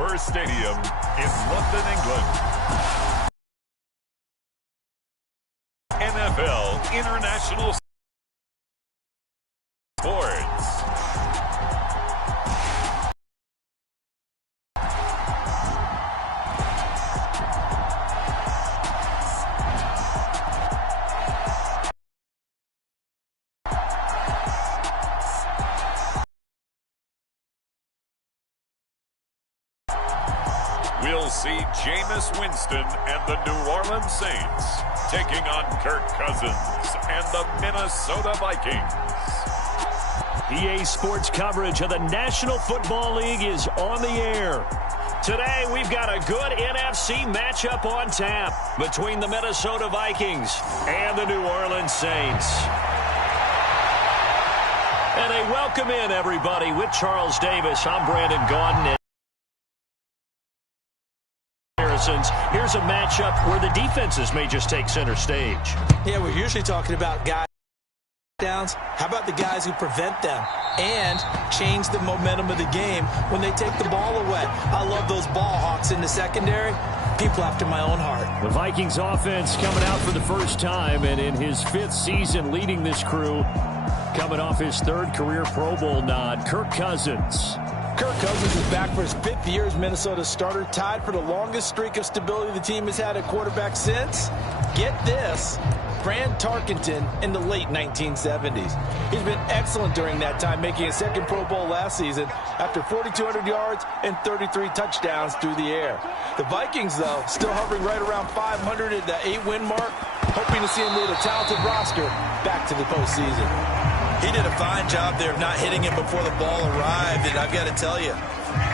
Ayce407 Stadium in London, England. NFL International Sports. We'll see Jameis Winston and the New Orleans Saints taking on Kirk Cousins and the Minnesota Vikings. EA Sports coverage of the National Football League is on the air. Today, we've got a good NFC matchup on tap between the Minnesota Vikings and the New Orleans Saints. And a welcome in, everybody, with Charles Davis. I'm Brandon Gaudin. Here's a matchup where the defenses may just take center stage. Yeah, we're usually talking about guys downs. How about the guys who prevent them and change the momentum of the game when they take the ball away? I love those ball hawks in the secondary. People after my own heart. The Vikings offense coming out for the first time, and in his 5th season leading this crew, coming off his 3rd career Pro Bowl nod, Kirk Cousins. Kirk Cousins is back for his 5th year as Minnesota's starter, tied for the longest streak of stability the team has had at quarterback since, get this, Fran Tarkenton in the late 1970s. He's been excellent during that time, making a 2nd Pro Bowl last season after 4,200 yards and 33 touchdowns through the air. The Vikings, though, still hovering right around 500 at the 8-win mark, hoping to see him lead a talented roster back to the postseason. He did a fine job there of not hitting it before the ball arrived, and I've got to tell you,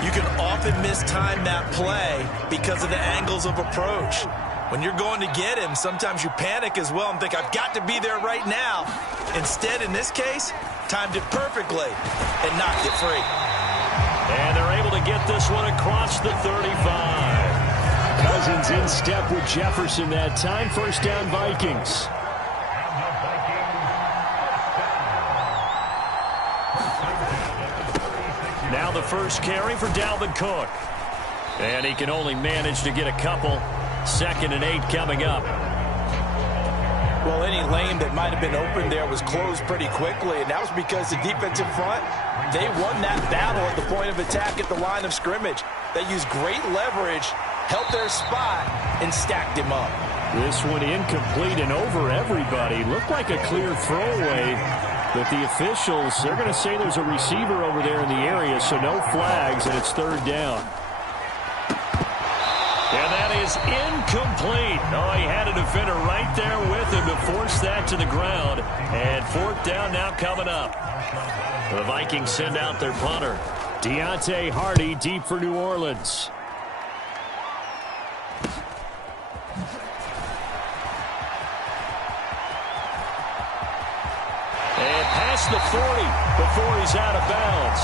you can often mistime that play because of the angles of approach. When you're going to get him, sometimes you panic as well and think, I've got to be there right now. Instead, in this case, timed it perfectly and knocked it free. And they're able to get this one across the 35. Cousins in step with Jefferson that time. First down, Vikings. Now the first carry for Dalvin Cook. And he can only manage to get a couple. 2nd and 8 coming up. Well, any lane that might have been open there was closed pretty quickly, and that was because the defensive front, they won that battle at the point of attack at the line of scrimmage. They used great leverage, held their spot, and stacked him up. This one incomplete and over everybody. Looked like a clear throwaway. But the officials, they're going to say there's a receiver over there in the area, so no flags, and it's 3rd down. And that is incomplete. Oh, he had a defender right there with him to force that to the ground. And 4th down now coming up. The Vikings send out their punter. Deontay Hardy deep for New Orleans. Past the 40 before he's out of bounds.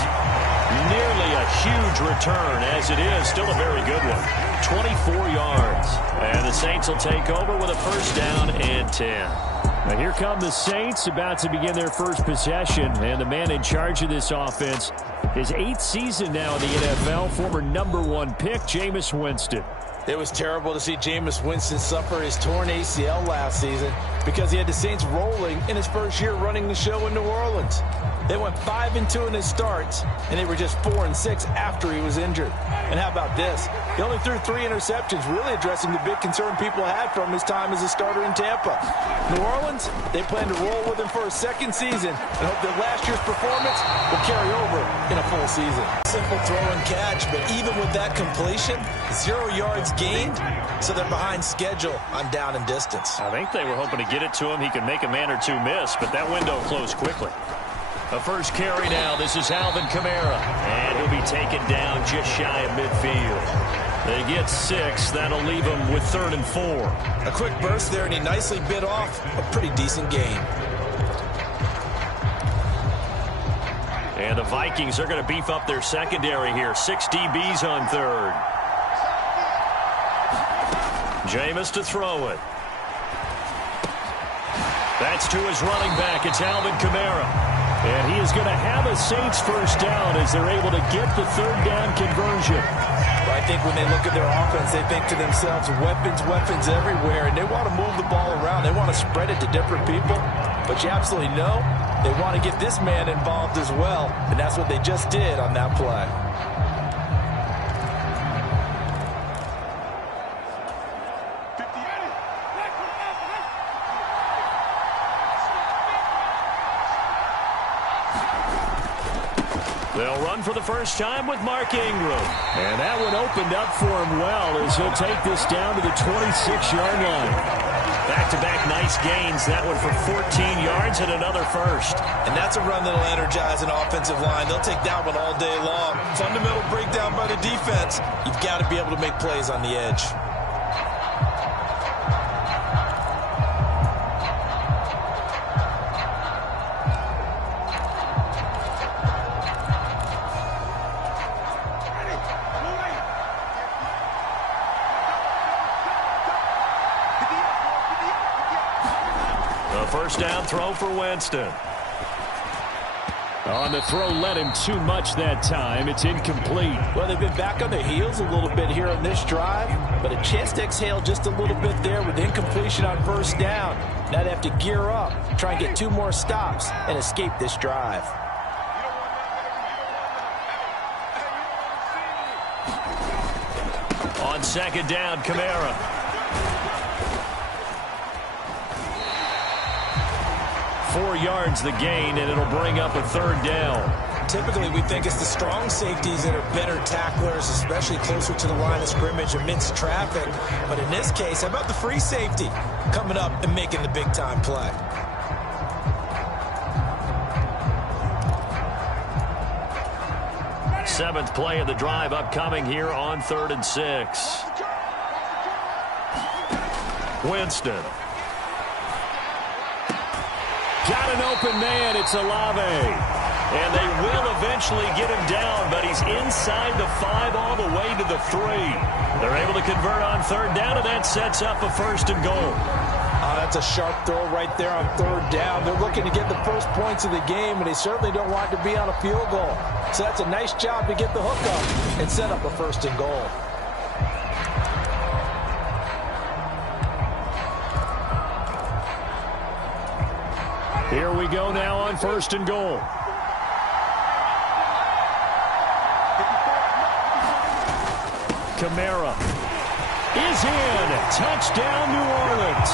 Nearly a huge return, as it is. Still a very good one. 24 yards. And the Saints will take over with a first down and 10. Now here come the Saints, about to begin their first possession. And the man in charge of this offense, his 8th season now in the NFL, former #1 pick, Jameis Winston. It was terrible to see Jameis Winston suffer his torn ACL last season because he had the Saints rolling in his first year running the show in New Orleans. They went 5-2 in his starts, and they were just 4-6 after he was injured. And how about this? He only threw 3 interceptions, really addressing the big concern people had from his time as a starter in Tampa. New Orleans, they plan to roll with him for a 2nd season and hope that last year's performance will carry over in a full season. Simple throw and catch, but even with that completion, 0 yards gained, so they're behind schedule on down and distance. I think they were hoping to get it to him. He could make a man or two miss, but that window closed quickly. A first carry now. This is Alvin Kamara. And he'll be taken down just shy of midfield. They get 6. That'll leave them with 3rd and 4. A quick burst there, and he nicely bit off a pretty decent gain. And the Vikings are going to beef up their secondary here. 6 DBs on 3rd. Jameis to throw it. That's to his running back. It's Alvin Kamara. And he is going to have a Saints first down as they're able to get the 3rd down conversion. Right I think when they look at their offense, they think to themselves, weapons, weapons everywhere, and they want to move the ball around. They want to spread it to different people, but you absolutely know they want to get this man involved as well, and that's what they just did on that play. They'll run for the first time with Mark Ingram. And that one opened up for him well as he'll take this down to the 26-yard line. Back-to-back nice gains. That one for 14 yards and another first. And that's a run that'll energize an offensive line. They'll take that one all day long. Fundamental breakdown by the defense. You've got to be able to make plays on the edge. First down throw for Winston. On the throw, led him too much that time. It's incomplete. Well, they've been back on their heels a little bit here on this drive, but a chance to exhale just a little bit there with incompletion on first down. Now they have to gear up, try and get 2 more stops, and escape this drive. On second down, Kamara. Four yards the gain, and it'll bring up a third down. Typically, we think it's the strong safeties that are better tacklers, especially closer to the line of scrimmage amidst traffic. But in this case, how about the free safety coming up and making the big-time play? Seventh play of the drive upcoming here on 3rd and 6. Winston. Got an open man. It's Olave. And they will eventually get him down, but he's inside the 5 all the way to the 3. They're able to convert on 3rd down, and that sets up a 1st and goal. That's a sharp throw right there on 3rd down. They're looking to get the first points of the game, and they certainly don't want to be on a field goal. So that's a nice job to get the hook up and set up a 1st and goal. Here we go now on 1st and goal. Kamara is in. Touchdown, New Orleans.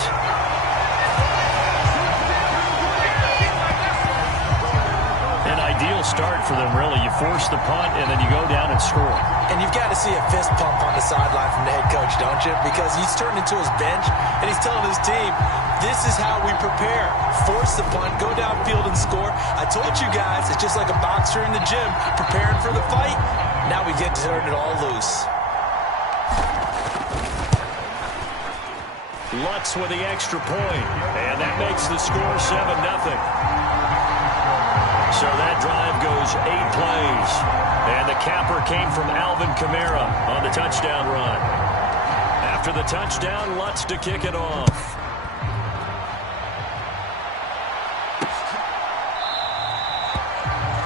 An ideal start for them, really. You force the punt, and then you go down and score. And you've got to see a fist pump on the sideline from the head coach, don't you? Because he's turned into his bench, and he's telling his team, this is how we prepare. Force the punt, go downfield and score. I told you guys, it's just like a boxer in the gym preparing for the fight. Now we get to turn it all loose. Lutz with the extra point, and that makes the score 7-0. So that drive goes 8 plays, and the capper came from Alvin Kamara on the touchdown run. After the touchdown, Lutz to kick it off.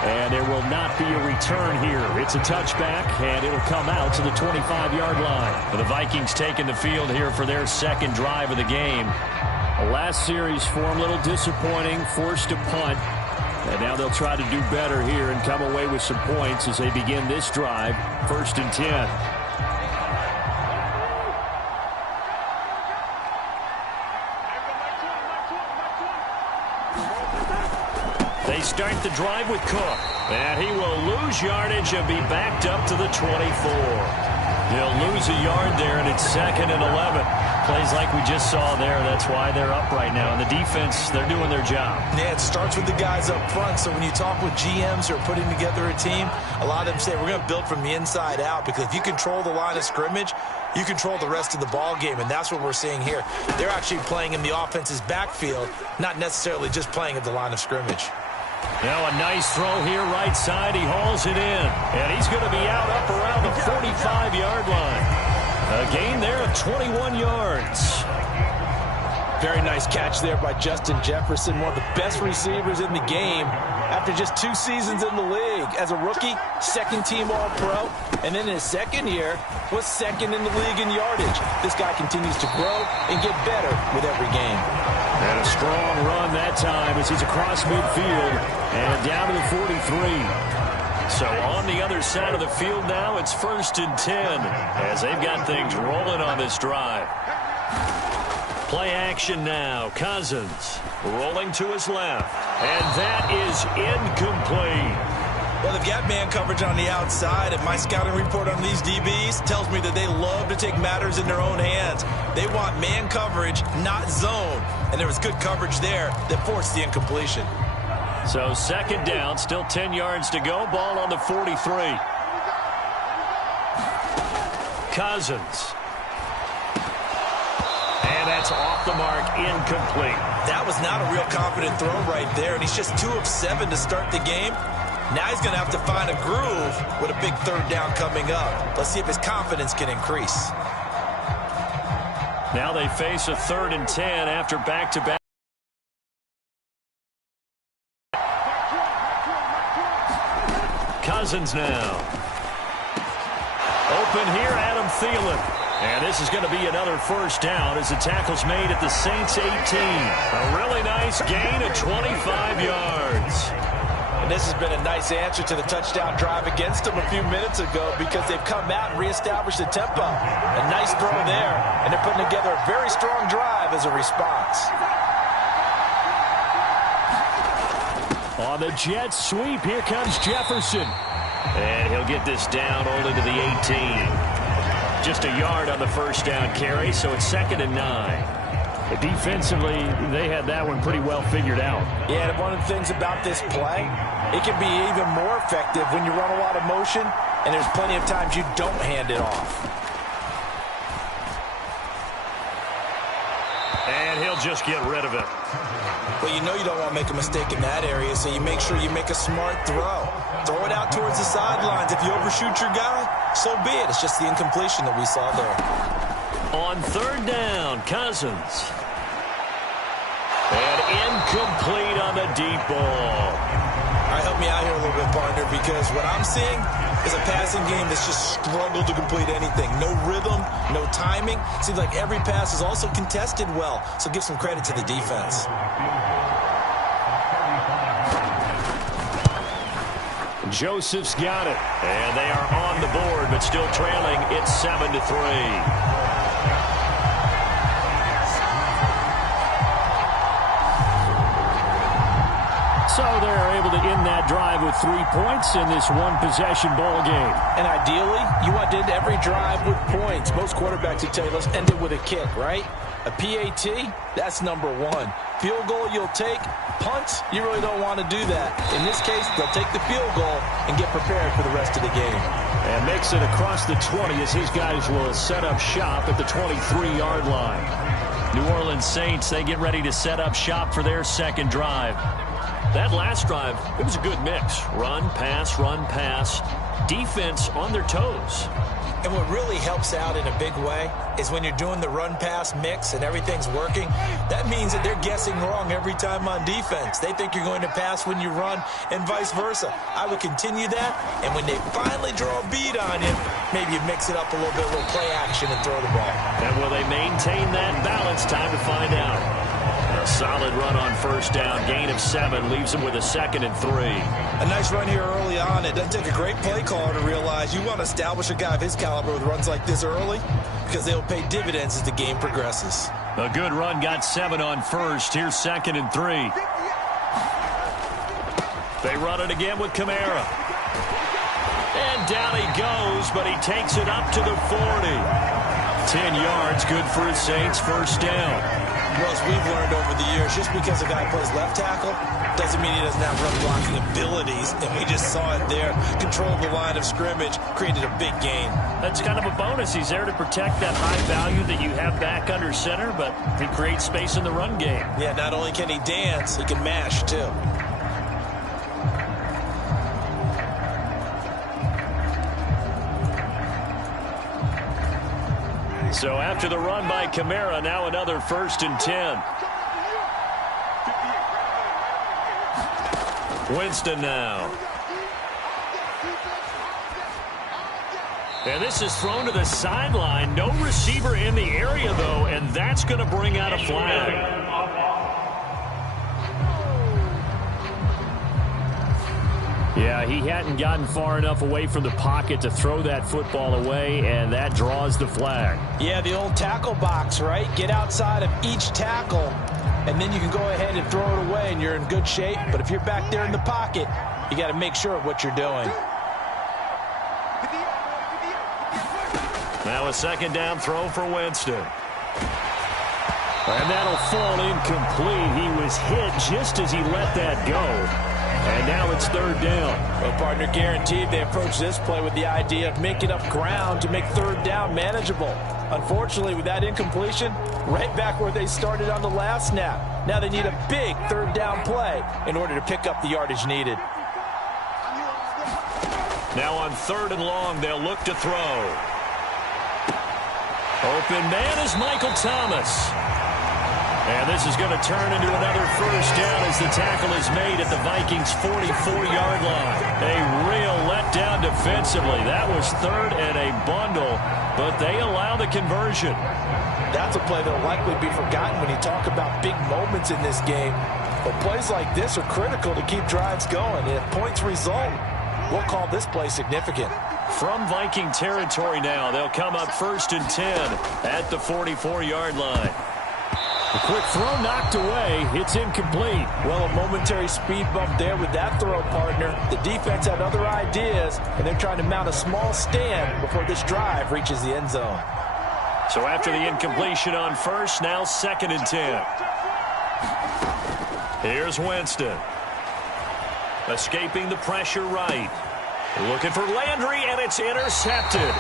And there will not be a return here. It's a touchback, and it'll come out to the 25-yard line. The Vikings taking the field here for their 2nd drive of the game. The last series for them, a little disappointing, forced a punt. And now they'll try to do better here and come away with some points as they begin this drive, 1st and 10. They start the drive with Cook, and he will lose yardage and be backed up to the 24. He'll lose a yard there, and it's 2nd and 11. Plays like we just saw there. That's why they're up right now. And the defense, they're doing their job. Yeah, it starts with the guys up front. So when you talk with GMs who are putting together a team, a lot of them say we're going to build from the inside out, because if you control the line of scrimmage, you control the rest of the ball game, and that's what we're seeing here. They're actually playing in the offense's backfield, not necessarily just playing at the line of scrimmage. Now a nice throw here right side. He hauls it in, and he's going to be out up around the 45-yard line. A gain there of 21 yards. Very nice catch there by Justin Jefferson, one of the best receivers in the game. After just 2 seasons in the league, as a rookie, second-team All-Pro, and then in his second year, was second in the league in yardage. This guy continues to grow and get better with every game. And a strong run that time as he's across midfield and down to the 43. So on the other side of the field now, it's 1st and 10 as they've got things rolling on this drive. Play action now. Cousins rolling to his left. And that is incomplete. Well, they've got man coverage on the outside, and my scouting report on these DBs tells me that they love to take matters in their own hands. They want man coverage, not zone. And there was good coverage there that forced the incompletion. So 2nd down, still 10 yards to go. Ball on the 43. Cousins. And that's off the mark, incomplete. That was not a real confident throw right there, and he's just 2 of 7 to start the game. Now he's going to have to find a groove with a big 3rd down coming up. Let's see if his confidence can increase. Now they face a 3rd and 10 after back-to-back. Cousins now. Open here, Adam Thielen. And this is going to be another 1st down as the tackle's made at the Saints 18. A really nice gain of 25 yards. And this has been a nice answer to the touchdown drive against them a few minutes ago because they've come out and reestablished the tempo. A nice throw there, and they're putting together a very strong drive as a response. On the jet sweep, here comes Jefferson. And he'll get this down only to the 18. Just a yard on the 1st down carry, so it's 2nd and 9. Defensively, they had that one pretty well figured out. Yeah, and one of the things about this play, it can be even more effective when you run a lot of motion, and there's plenty of times you don't hand it off. And he'll just get rid of it. Well, you know you don't want to make a mistake in that area, so you make sure you make a smart throw. Throw it out towards the sidelines. If you overshoot your guy, so be it. It's just the incompletion that we saw there. On 3rd down, Cousins. And incomplete on the deep ball. All right, help me out here a little bit, partner, because what I'm seeing is a passing game that's just struggled to complete anything. No rhythm, no timing. Seems like every pass is also contested well, so give some credit to the defense. Joseph's got it. And they are on the board, but still trailing. It's 7-3. So they're able to end that drive with 3 points in this one-possession ball game. And ideally, you want to end every drive with points. Most quarterbacks would tell you, let's end it with a kick, right? A PAT, that's number 1. Field goal you'll take. Punts, you really don't want to do that. In this case, they'll take the field goal and get prepared for the rest of the game. And makes it across the 20 as his guys will set up shop at the 23-yard line. New Orleans Saints, they get ready to set up shop for their 2nd drive. That last drive, it was a good mix. Run, pass, defense on their toes. And what really helps out in a big way is when you're doing the run-pass mix and everything's working, that means that they're guessing wrong every time on defense. They think you're going to pass when you run and vice versa. I would continue that, and when they finally draw a bead on you, maybe you mix it up a little bit, a little play action and throw the ball. And will they maintain that balance? Time to find out. A solid run on 1st down. Gain of 7 leaves them with a 2nd and 3. A nice run here early on. It doesn't take a great play caller to realize you want to establish a guy of his caliber with runs like this early because they'll pay dividends as the game progresses. A good run got 7 on 1st. Here's 2nd and 3. They run it again with Kamara. And down he goes, but he takes it up to the 40. 10 yards, good for his Saints. 1st down. Well, as we've learned over the years, just because a guy plays left tackle doesn't mean he doesn't have run blocking abilities. And we just saw it there. Controlled the line of scrimmage, created a big gain. That's kind of a bonus. He's there to protect that high value that you have back under center, but he creates space in the run game. Yeah, not only can he dance, he can mash too. So after the run by Kamara, now another 1st and 10. Winston now. And this is thrown to the sideline. No receiver in the area, though, and that's going to bring out a flag. Yeah, he hadn't gotten far enough away from the pocket to throw that football away, and that draws the flag. Yeah, the old tackle box, right? Get outside of each tackle, and then you can go ahead and throw it away, and you're in good shape. But if you're back there in the pocket, you got to make sure of what you're doing. Now a second down throw for Winston. And that'll fall incomplete. He was hit just as he let that go. And now it's third down. Well, partner, guaranteed they approach this play with the idea of making up ground to make third down manageable. Unfortunately, with that incompletion, right back where they started on the last snap. Now they need a big third down play in order to pick up the yardage needed. Now on third and long, they'll look to throw. Open man is Michael Thomas. And this is going to turn into another first down as the tackle is made at the Vikings' 44-yard line. A real letdown defensively. That was third and a bundle, but they allow the conversion. That's a play that will likely be forgotten when you talk about big moments in this game. But plays like this are critical to keep drives going. If points result, we'll call this play significant. From Viking territory now, they'll come up 1st and 10 at the 44-yard line. A quick throw knocked away. It's incomplete. Well, a momentary speed bump there with that throw, partner. The defense had other ideas, and they're trying to mount a small stand before this drive reaches the end zone. So after the incompletion on first, now 2nd and 10. Here's Winston. Escaping the pressure right. Looking for Landry, and it's intercepted.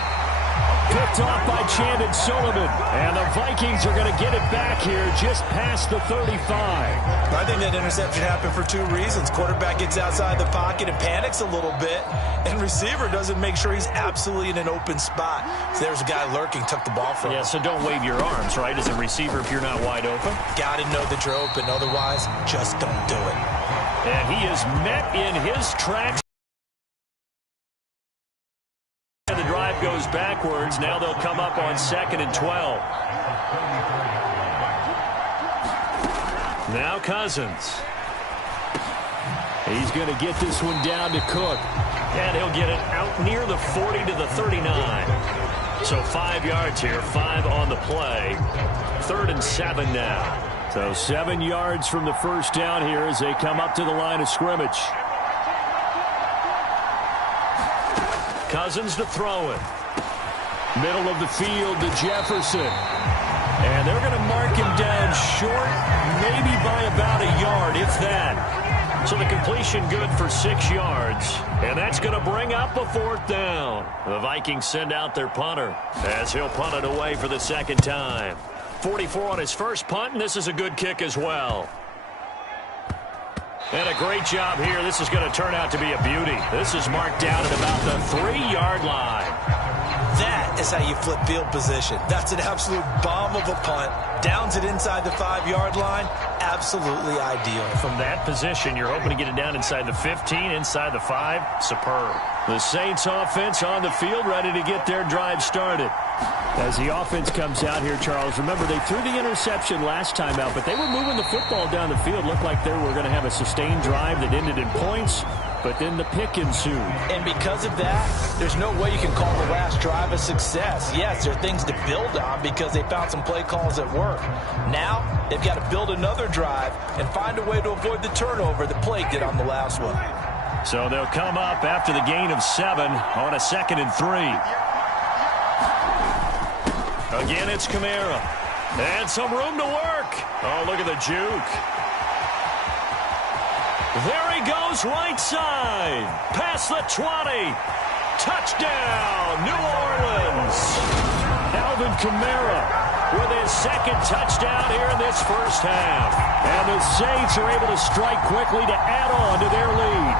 Picked off by Chandon Sullivan. And the Vikings are going to get it back here just past the 35. I think that interception happened for two reasons. Quarterback gets outside the pocket and panics a little bit, and receiver doesn't make sure he's absolutely in an open spot. So there's a guy lurking, took the ball from him. Yeah, so don't wave your arms, right, as a receiver if you're not wide open. Got to know that you're open. Otherwise, just don't do it. And he is met in his tracks. The drive goes backwards. Now they'll come up on 2nd and 12. Now Cousins. He's going to get this one down to Cook. And he'll get it out near the 40 to the 39. So 5 yards here, 5 on the play. 3rd and 7 now. So 7 yards from the first down here as they come up to the line of scrimmage. Cousins to throw it. Middle of the field to Jefferson. And they're going to mark him down short, maybe by about a yard, if that. So the completion good for 6 yards. And that's going to bring up a 4th down. The Vikings send out their punter as he'll punt it away for the 2nd time. 44 on his first punt, and this is a good kick as well. And a great job here. This is going to turn out to be a beauty. This is marked down at about the 3-yard line. That is how you flip field position. That's an absolute bomb of a punt. Downs it inside the 5-yard line. Absolutely ideal. From that position, you're hoping to get it down inside the 15, inside the 5. Superb. The Saints offense on the field, ready to get their drive started. As the offense comes out here, Charles, remember they threw the interception last time out, but they were moving the football down the field. Looked like they were going to have a sustained drive that ended in points, but then the pick ensued. And because of that, there's no way you can call the last drive a success. Yes, there are things to build on because they found some play calls that work. Now, they've got to build another drive and find a way to avoid the turnover that plagued it on the last one. So they'll come up after the gain of 7 on a 2nd and 3. Again, it's Kamara. And some room to work. Oh, look at the juke. There he goes, right side. Past the 20. Touchdown, New Orleans. Alvin Kamara with his 2nd touchdown here in this first half. And the Saints are able to strike quickly to add on to their lead.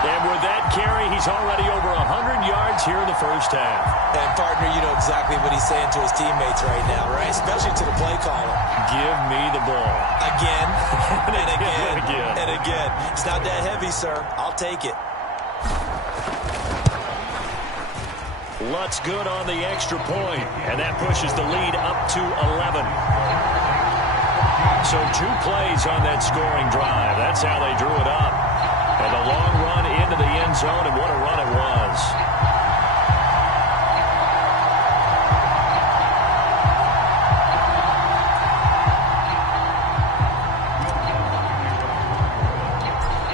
And with that carry, he's already over 100 yards here in the first half. And, partner, you know exactly what he's saying to his teammates right now, right? Especially to the play caller. Give me the ball. Again, and again, again. and again. It's not that heavy, sir. I'll take it. Lutt's good on the extra point, and that pushes the lead up to 11. So 2 plays on that scoring drive. That's how they drew it up. And a long run into the end zone, and what a run it was.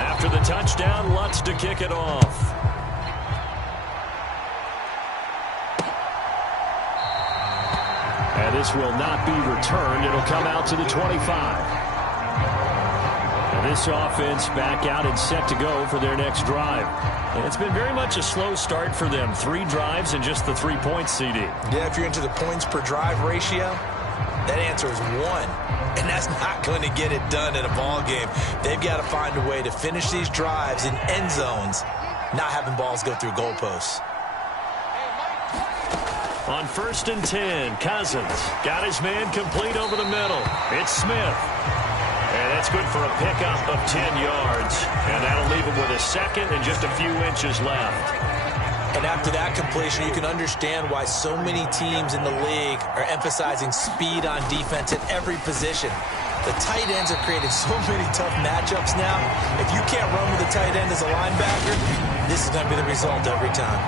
After the touchdown, Lutz to kick it off. And this will not be returned. It'll come out to the 25. And this offense back out and set to go for their next drive. And it's been very much a slow start for them. 3 drives and just the 3 points, CD. Yeah, if you're into the points per drive ratio, that answer is 1. And that's not going to get it done in a ball game. They've got to find a way to finish these drives in end zones, not having balls go through goalposts. On 1st and 10, Cousins got his man complete over the middle. It's Smith. And that's good for a pickup of 10 yards. And that'll leave him with a second and just a few inches left. And after that completion, you can understand why so many teams in the league are emphasizing speed on defense at every position. The tight ends have created so many tough matchups now. If you can't run with a tight end as a linebacker, this is going to be the result every time.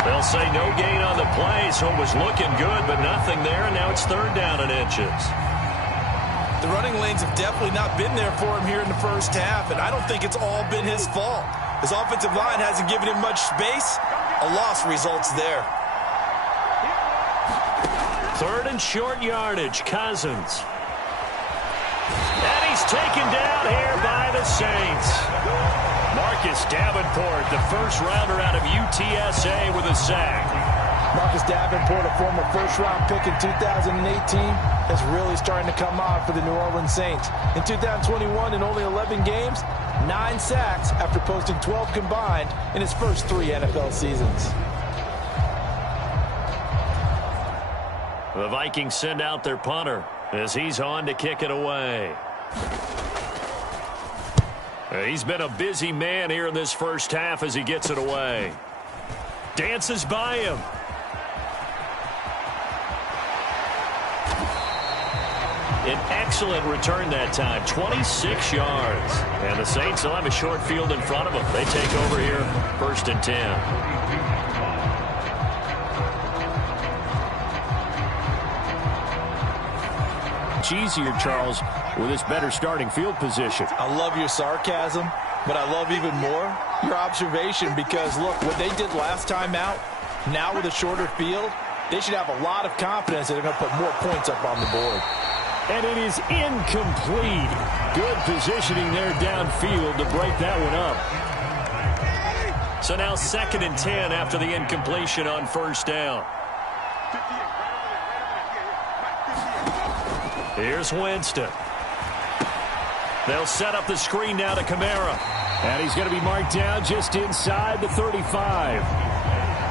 They'll say no gain on the play, so it was looking good, but nothing there, and now it's 3rd down and inches. The running lanes have definitely not been there for him here in the first half, and I don't think it's all been his fault. His offensive line hasn't given him much space. A loss results there. 3rd and short yardage, Cousins. And he's taken down here by the Saints. Marcus Davenport, the first rounder out of UTSA with a sack. Marcus Davenport, a former first-round pick in 2018, is really starting to come on for the New Orleans Saints. In 2021, in only 11 games, 9 sacks after posting 12 combined in his first 3 NFL seasons. The Vikings send out their punter as he's on to kick it away. He's been a busy man here in this first half as he gets it away. Dances by him. An excellent return that time, 26 yards. And the Saints will have a short field in front of them. They take over here, 1st and 10. It's easier, Charles, with this better starting field position. I love your sarcasm, but I love even more your observation because, look, what they did last time out, now with a shorter field, they should have a lot of confidence that they're going to put more points up on the board. And it is incomplete. Good positioning there downfield to break that one up. So now 2nd and 10 after the incompletion on 1st down. Here's Winston. They'll set up the screen now to Kamara. And he's going to be marked down just inside the 35.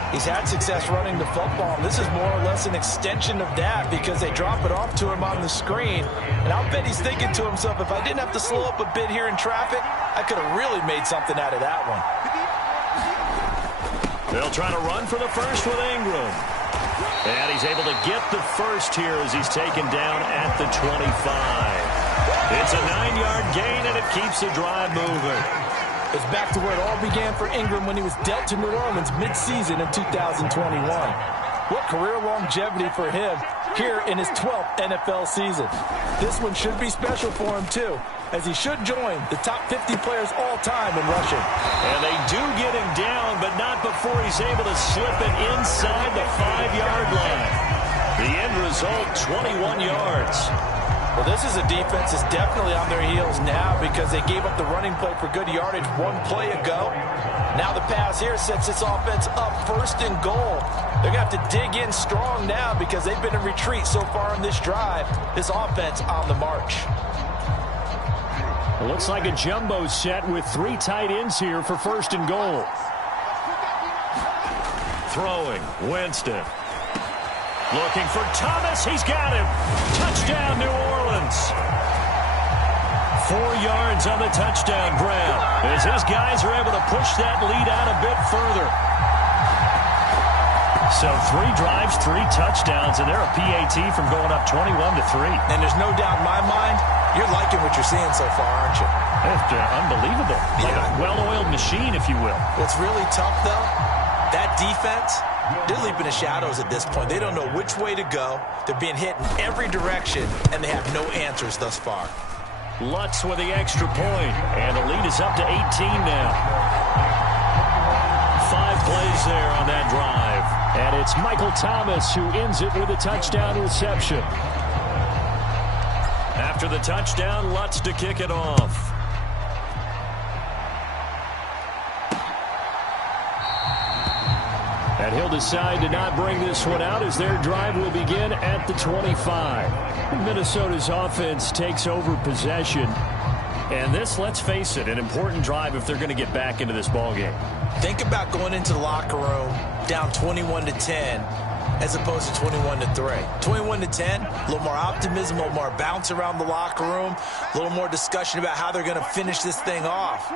He's had success running the football, and this is more or less an extension of that because they drop it off to him on the screen. And I'll bet he's thinking to himself, if I didn't have to slow up a bit here in traffic, I could have really made something out of that one. They'll try to run for the first with Ingram. And he's able to get the first here as he's taken down at the 25. It's a 9-yard gain, and it keeps the drive moving. It's back to where it all began for Ingram when he was dealt to New Orleans mid-season in 2021. What career longevity for him here in his 12th NFL season. This one should be special for him, too, as he should join the top 50 players all time in rushing. And they do get him down, but not before he's able to slip it inside the 5-yard line. The end result, 21 yards. Well, this is a defense that's definitely on their heels now because they gave up the running play for good yardage one play ago. Now the pass here sets this offense up 1st and goal. They're going to have to dig in strong now because they've been in retreat so far in this drive. This offense on the march. It looks like a jumbo set with 3 tight ends here for 1st and goal. Throwing, Winston. Looking for Thomas. He's got him. Touchdown, New Orleans. 4 yards on the touchdown grab as his guys are able to push that lead out a bit further. So 3 drives, 3 touchdowns, and they're a PAT from going up 21-3. And there's no doubt in my mind, you're liking what you're seeing so far, aren't you? It's unbelievable. Like a well-oiled machine, if you will. What's really tough, though, that defense, they're leaping the shadows at this point. They don't know which way to go. They're being hit in every direction, and they have no answers thus far. Lutz with the extra point, and the lead is up to 18 now. 5 plays there on that drive, and it's Michael Thomas who ends it with a touchdown reception. After the touchdown, Lutz to kick it off. And he'll decide to not bring this one out as their drive will begin at the 25. Minnesota's offense takes over possession. And this, let's face it, an important drive if they're going to get back into this ballgame. Think about going into the locker room down 21-10 as opposed to 21-3. 21-10, a little more optimism, a little more bounce around the locker room, a little more discussion about how they're going to finish this thing off.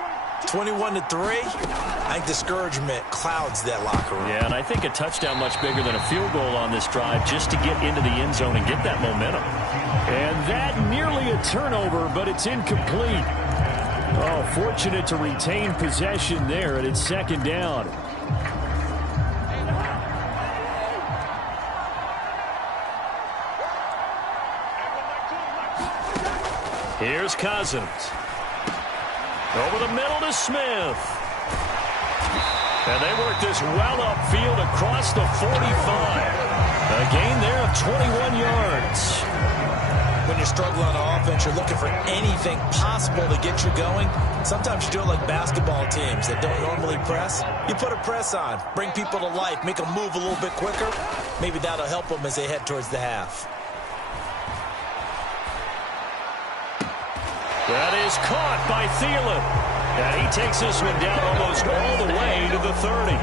21-3, I think discouragement clouds that locker room. Yeah, and I think a touchdown much bigger than a field goal on this drive just to get into the end zone and get that momentum. And that nearly a turnover, but it's incomplete. Oh, fortunate to retain possession there, and it's 2nd down. Here's Cousins. Over the middle to Smith. And they work this well upfield across the 45. A gain there of 21 yards. When you're struggling on offense, you're looking for anything possible to get you going. Sometimes you do it like basketball teams that don't normally press. You put a press on, bring people to life, make them move a little bit quicker. Maybe that'll help them as they head towards the half. That is caught by Thielen. And he takes this one down almost all the way to the 30.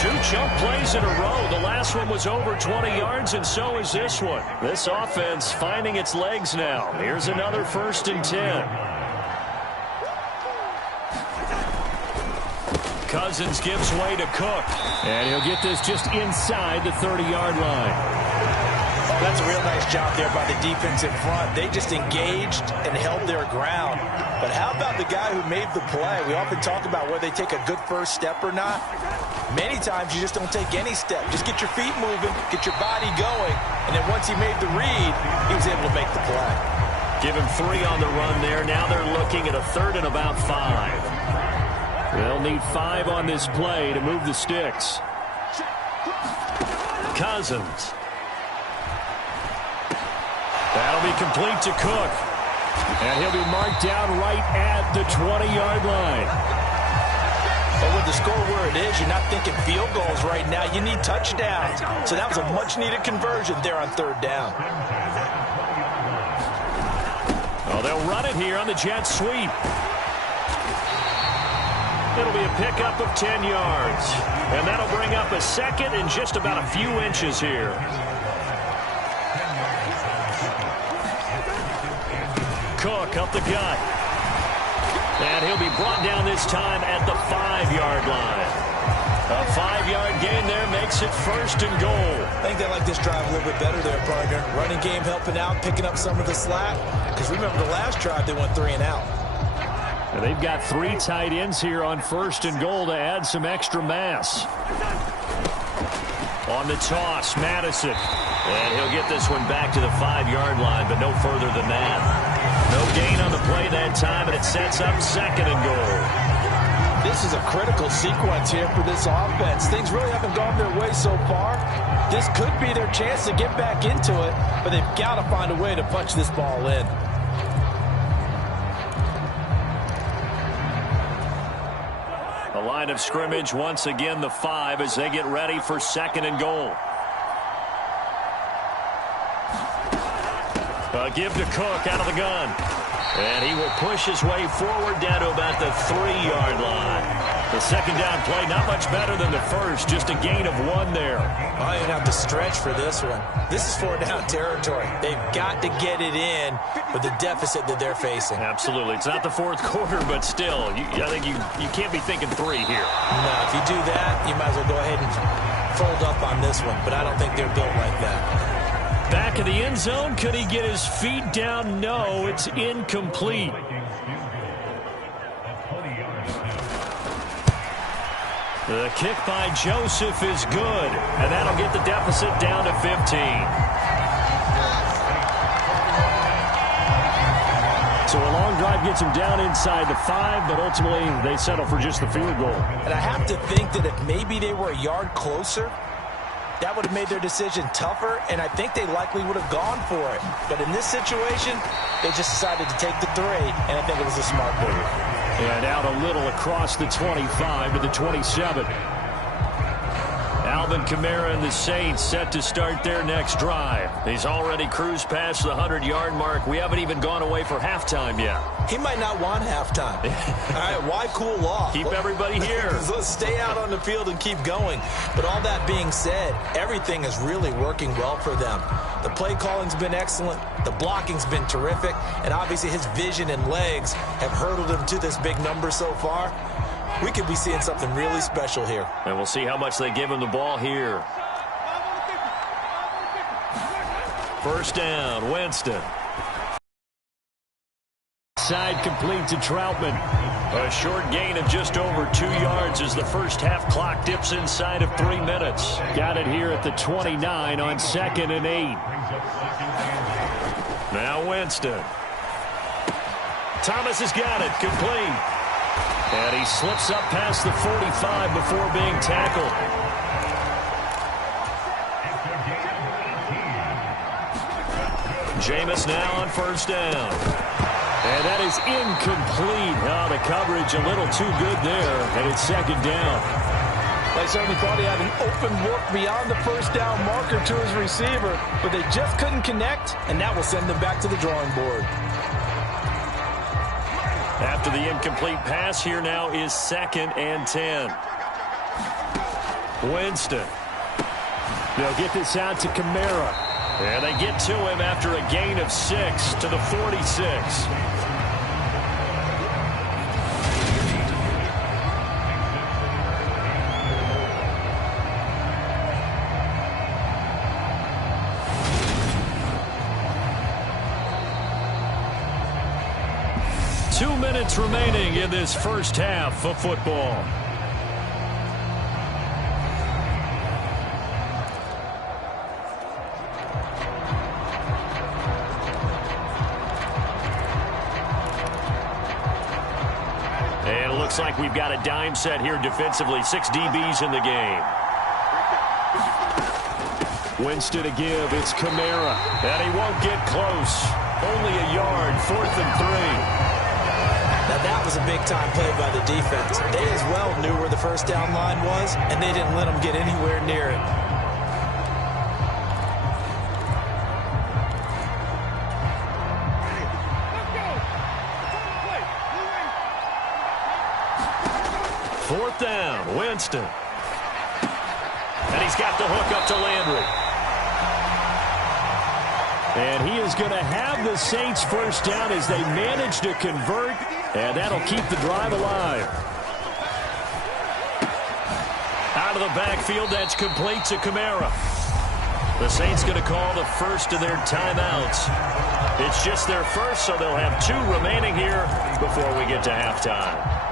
2 jump plays in a row. The last one was over 20 yards, and so is this one. This offense finding its legs now. Here's another 1st and 10. Cousins gives way to Cook. And he'll get this just inside the 30-yard line. That's a real nice job there by the defense in front. They just engaged and held their ground. But how about the guy who made the play? We often talk about whether they take a good first step or not. Many times you just don't take any step. Just get your feet moving, get your body going, and then once he made the read, he was able to make the play. Give him 3 on the run there. Now they're looking at a 3rd and about 5. They'll need 5 on this play to move the sticks. Cousins. That'll be complete to Cook. And he'll be marked down right at the 20-yard line. But with the score where it is, you're not thinking field goals right now. You need touchdowns. So that was a much-needed conversion there on 3rd down. Oh, they'll run it here on the jet sweep. It'll be a pickup of 10 yards. And that'll bring up a 2nd and just about a few inches here. Cook up the gut. And he'll be brought down this time at the 5-yard line. A 5-yard gain there makes it 1st and goal. I think they like this drive a little bit better there, partner. Running game helping out, picking up some of the slack. Because remember the last drive, they went 3 and out. And they've got 3 tight ends here on 1st and goal to add some extra mass. On the toss, Madison. And he'll get this one back to the 5-yard line, but no further than that. No gain on the play that time, and it sets up 2nd and goal. This is a critical sequence here for this offense. Things really haven't gone their way so far. This could be their chance to get back into it, but they've got to find a way to punch this ball in. The line of scrimmage once again the 5 as they get ready for 2nd and goal. Give to Cook out of the gun. And he will push his way forward down to about the 3-yard line. The second down play, not much better than the first, just a gain of 1 there. Well, you're going to have to stretch for this one. This is 4-down territory. They've got to get it in with the deficit that they're facing. Absolutely. It's not the fourth quarter, but still, I think you can't be thinking 3 here. No, if you do that, you might as well go ahead and fold up on this one, but I don't think they're built like that. Back of the end zone, could he get his feet down? No, it's incomplete. The kick by Joseph is good, and that'll get the deficit down to 15. So a long drive gets them down inside the 5, but ultimately they settle for just the field goal. And I have to think that if maybe they were a yard closer, that would have made their decision tougher, and I think they likely would have gone for it. But in this situation, they just decided to take the 3, and I think it was a smart move. And out a little across the 25 to the 27. Alvin Kamara and the Saints set to start their next drive. He's already cruised past the 100-yard mark. We haven't even gone away for halftime yet. He might not want halftime. All right, why cool off? Keep everybody here. Let's stay out on the field and keep going. But all that being said, everything is really working well for them. The play calling's been excellent. The blocking's been terrific. And obviously his vision and legs have hurdled him to this big number so far. We could be seeing something really special here. And we'll see how much they give him the ball here. First down, Winston. Side complete to Troutman. A short gain of just over 2 yards as the first half clock dips inside of 3 minutes. Got it here at the 29 on 2nd and 8. Now Winston. Thomas has got it, complete. And he slips up past the 45 before being tackled. Jameis now on first down. And that is incomplete. Oh, the coverage a little too good there, and it's second down. They certainly thought he had an open look beyond the first down marker to his receiver, but they just couldn't connect, and that will send them back to the drawing board. After the incomplete pass, here now is 2nd and 10. Winston. They'll get this out to Kamara. And they get to him after a gain of 6 to the 46. Minutes remaining in this first half of football. And it looks like we've got a dime set here defensively. 6 DBs in the game. Winston to give. It's Kamara. And he won't get close. Only a yard. 4th and 3. Now that was a big-time play by the defense. They as well knew where the first down line was, and they didn't let them get anywhere near it. Fourth down, Winston. And he's got the hook up to Landry. And he is going to have the Saints first down as they manage to convert, and that'll keep the drive alive. Out of the backfield, that's complete to Kamara. The Saints going to call the first of their timeouts. It's just their first, so they'll have 2 remaining here before we get to halftime.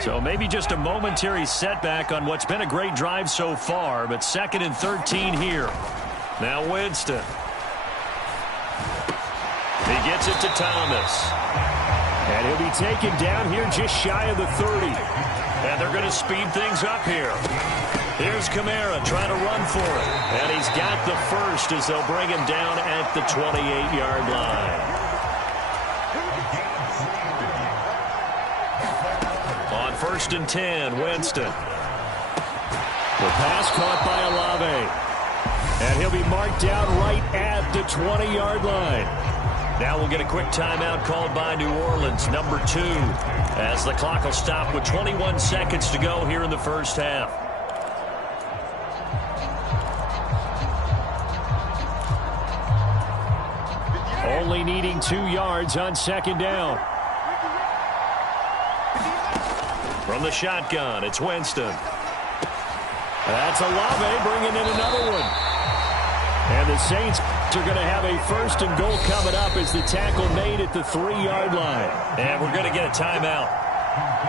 So maybe just a momentary setback on what's been a great drive so far, but 2nd and 13 here. Now Winston. He gets it to Thomas. And he'll be taken down here just shy of the 30. And they're going to speed things up here. Here's Kamara trying to run for it. And he's got the first as they'll bring him down at the 28-yard line. First and 10, Winston. The pass caught by Olave. And he'll be marked down right at the 20-yard line. Now we'll get a quick timeout called by New Orleans, number 2, as the clock will stop with 21 seconds to go here in the first half. Only needing 2 yards on second down. From the shotgun, it's Winston. That's Olave bringing in another one. And the Saints are going to have a first and goal coming up as the tackle made at the 3-yard line. And we're going to get a timeout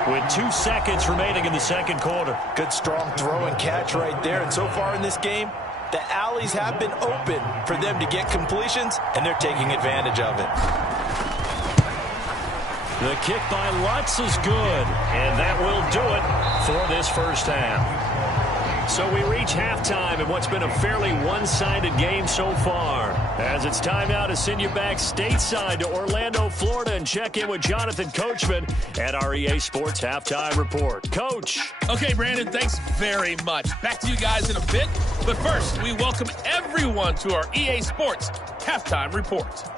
with 2 seconds remaining in the second quarter. Good strong throw and catch right there. And so far in this game, the alleys have been open for them to get completions, and they're taking advantage of it. The kick by Lutz is good, and that will do it for this first half. So we reach halftime in what's been a fairly one-sided game so far. As it's time now to send you back stateside to Orlando, Florida, and check in with Jonathan Coachman at our EA Sports Halftime Report. Coach. Okay, Brandon, thanks very much. Back to you guys in a bit. But first, we welcome everyone to our EA Sports Halftime Report.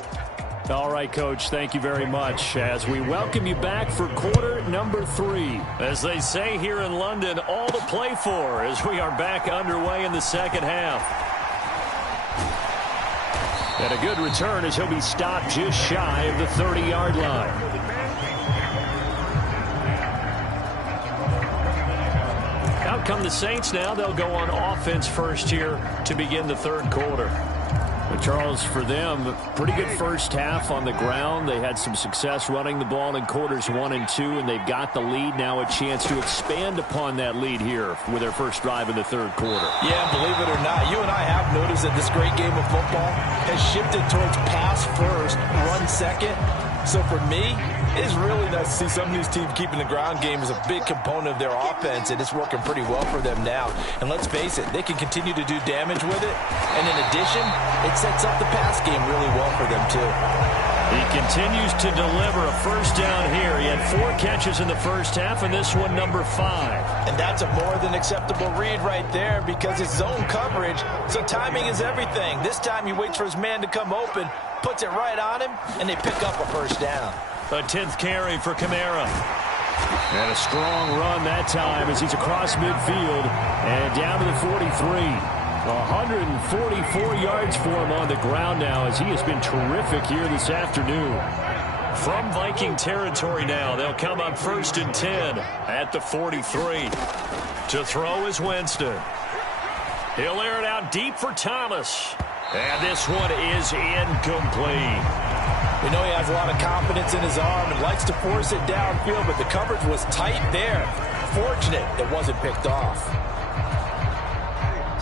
All right, Coach, thank you very much as we welcome you back for quarter number 3. As they say here in London, all to play for as we are back underway in the second half. And a good return as he'll be stopped just shy of the 30-yard line. Out come the Saints now. They'll go on offense first here to begin the third quarter. But Charles, for them, pretty good first half on the ground. They had some success running the ball in quarters 1 and 2, and they've got the lead. Now a chance to expand upon that lead here with their first drive in the third quarter. Yeah, believe it or not, you and I have noticed that this great game of football has shifted towards pass first, run second. So for me, it's really nice to see some of these teams keeping the ground game as a big component of their offense, and it's working pretty well for them now. And let's face it, they can continue to do damage with it. And in addition, it sets up the pass game really well for them, too. He continues to deliver a first down here. He had 4 catches in the first half, and this one number 5. And that's a more than acceptable read right there because it's zone coverage, so timing is everything. This time he waits for his man to come open, puts it right on him, and they pick up a first down. A 10th carry for Kamara. And a strong run that time as he's across midfield and down to the 43. 144 yards for him on the ground now as he has been terrific here this afternoon. From Viking territory now, they'll come up first and 10 at the 43. To throw is Winston. He'll air it out deep for Thomas. And this one is incomplete. We know he has a lot of confidence in his arm and likes to force it downfield, but the coverage was tight there. Fortunate it wasn't picked off.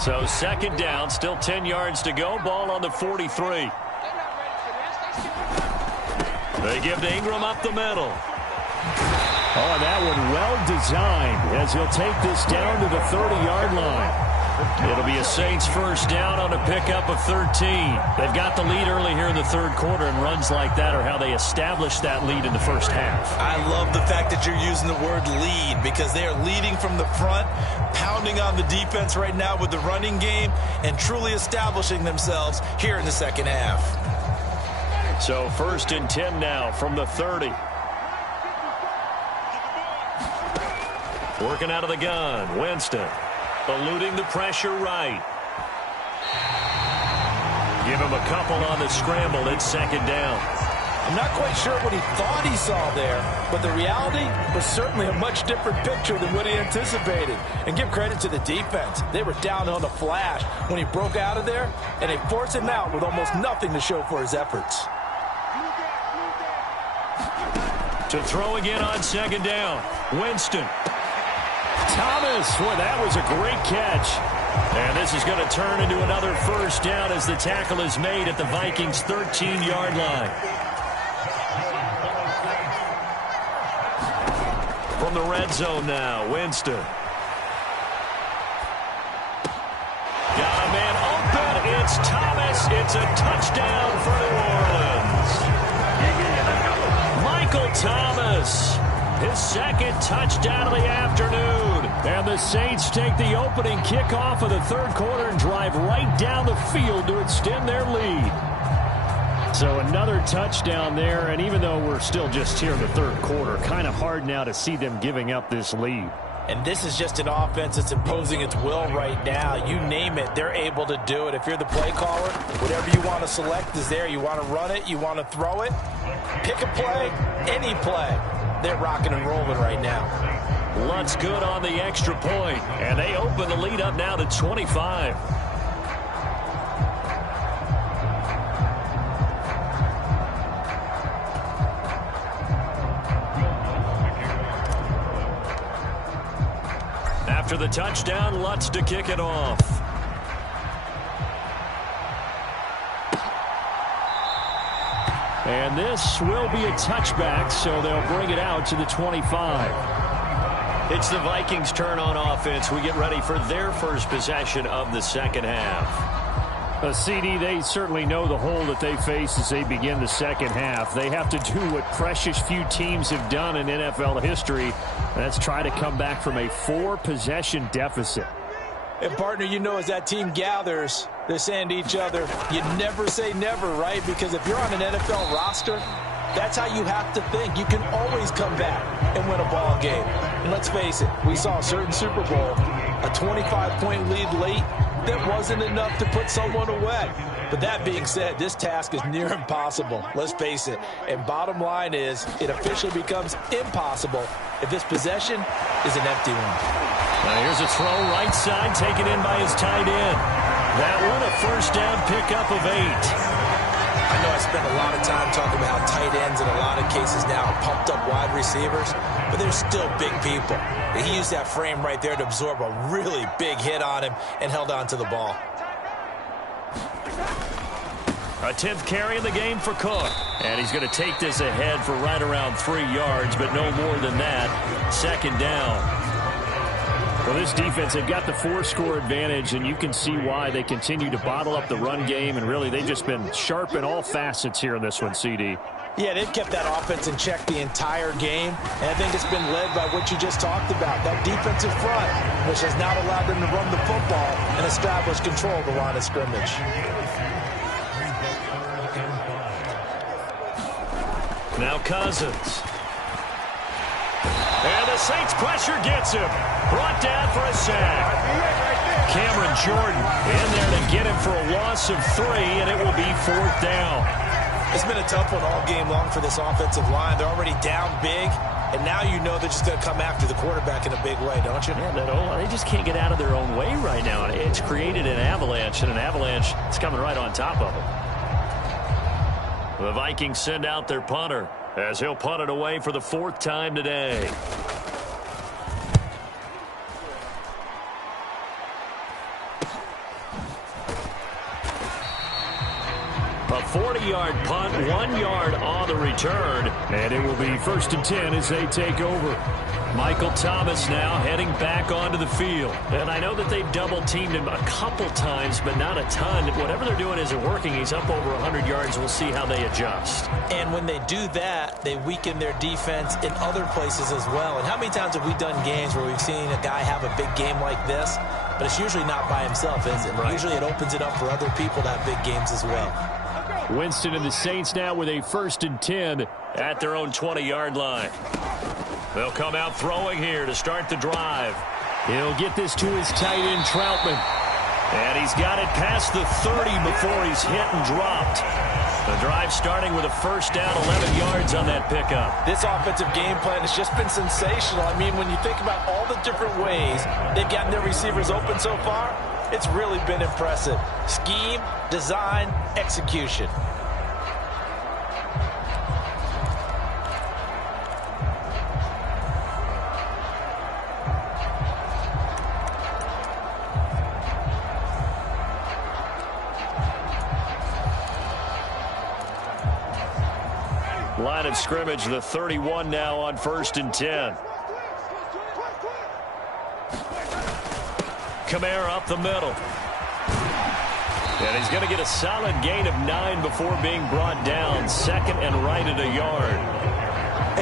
So second down, still 10 yards to go. Ball on the 43. They give to Ingram up the middle. Oh, and that one well designed as he'll take this down to the 30-yard line. It'll be a Saints first down on a pickup of 13. They've got the lead early here in the third quarter, and runs like that are how they establish that lead in the first half. I love the fact that you're using the word lead because they are leading from the front, pounding on the defense right now with the running game, and truly establishing themselves here in the second half. So first and 10 now from the 30. Working out of the gun, Winston. Eluding the pressure right. Give him a couple on the scramble. It's second down. I'm not quite sure what he thought he saw there, but the reality was certainly a much different picture than what he anticipated. And give credit to the defense. They were down on the flash when he broke out of there, and they forced him out with almost nothing to show for his efforts. To throw again on second down. Winston. Thomas, well, that was a great catch. And this is going to turn into another first down as the tackle is made at the Vikings' 13-yard line. From the red zone now, Winston. Got a man open. It's Thomas. It's a touchdown for New Orleans. Michael Thomas. his second touchdown of the afternoon. And the Saints take the opening kickoff of the third quarter and drive right down the field to extend their lead. So another touchdown there, and even though we're still just here in the third quarter, kind of hard now to see them giving up this lead. And this is just an offense that's imposing its will right now. You name it, they're able to do it. If you're the play caller, whatever you want to select is there. You want to run it, you want to throw it, pick a play, any play. They're rocking and rolling right now. Luntz good on the extra point, and they open the lead up now to 25. After the touchdown, Luntz to kick it off. And this will be a touchback, so they'll bring it out to the 25. It's the Vikings' turn on offense. We get ready for their first possession of the second half. CD, they certainly know the hole that they face as they begin the second half. They have to do what precious few teams have done in NFL history. That's try to come back from a 4-possession deficit. And, partner, you know, as that team gathers, they're saying to each other, you never say never, right? Because if you're on an NFL roster, that's how you have to think. You can always come back and win a ball game. And let's face it, we saw a certain Super Bowl, a 25-point lead late, that wasn't enough to put someone away. But that being said, this task is near impossible. Let's face it. And bottom line is, it officially becomes impossible if this possession is an empty one. Now here's a throw right side, taken in by his tight end. That one a first down pickup of 8. I know I spent a lot of time talking about how tight ends in a lot of cases now are pumped up wide receivers, but they're still big people. And he used that frame right there to absorb a really big hit on him and held on to the ball. A 10th carry in the game for Cook. And he's going to take this ahead for right around 3 yards, but no more than that. Second down. Well, this defense, they've got the 4-score advantage, and you can see why they continue to bottle up the run game, and really they've just been sharp in all facets here in this one, CD. Yeah, they've kept that offense in check the entire game, and I think it's been led by what you just talked about, that defensive front, which has now allowed them to run the football and establish control of the line of scrimmage. Now Cousins. And the Saints pressure gets him. Brought down for a sack. Cameron Jordan in there to get him for a loss of 3, and it will be 4th down. It's been a tough one all game long for this offensive line. They're already down big, and now you know they're just going to come after the quarterback in a big way, don't you? Yeah, they just can't get out of their own way right now. It's created an avalanche, and an avalanche is coming right on top of them. The Vikings send out their punter as he'll punt it away for the 4th time today. A 40-yard punt, 1 yard on the return, and it will be 1st and 10 as they take over. Michael Thomas now heading back onto the field. And I know that they've double-teamed him a couple times, but not a ton. Whatever they're doing isn't working. He's up over 100 yards. We'll see how they adjust. And when they do that, they weaken their defense in other places as well. And how many times have we done games where we've seen a guy have a big game like this, but it's usually not by himself, is it? Right. Usually it opens it up for other people to have big games as well. Winston and the Saints now with a 1st and 10 at their own 20-yard line. They'll come out throwing here to start the drive. He'll get this to his tight end, Troutman. And he's got it past the 30 before he's hit and dropped. The drive starting with a first down, 11 yards on that pickup. This offensive game plan has just been sensational. I mean, when you think about all the different ways they've gotten their receivers open so far, it's really been impressive. Scheme, design, execution. Line of scrimmage, the 31 now on 1st and 10. Kamara up the middle. And he's going to get a solid gain of 9 before being brought down. 2nd and right at a yard.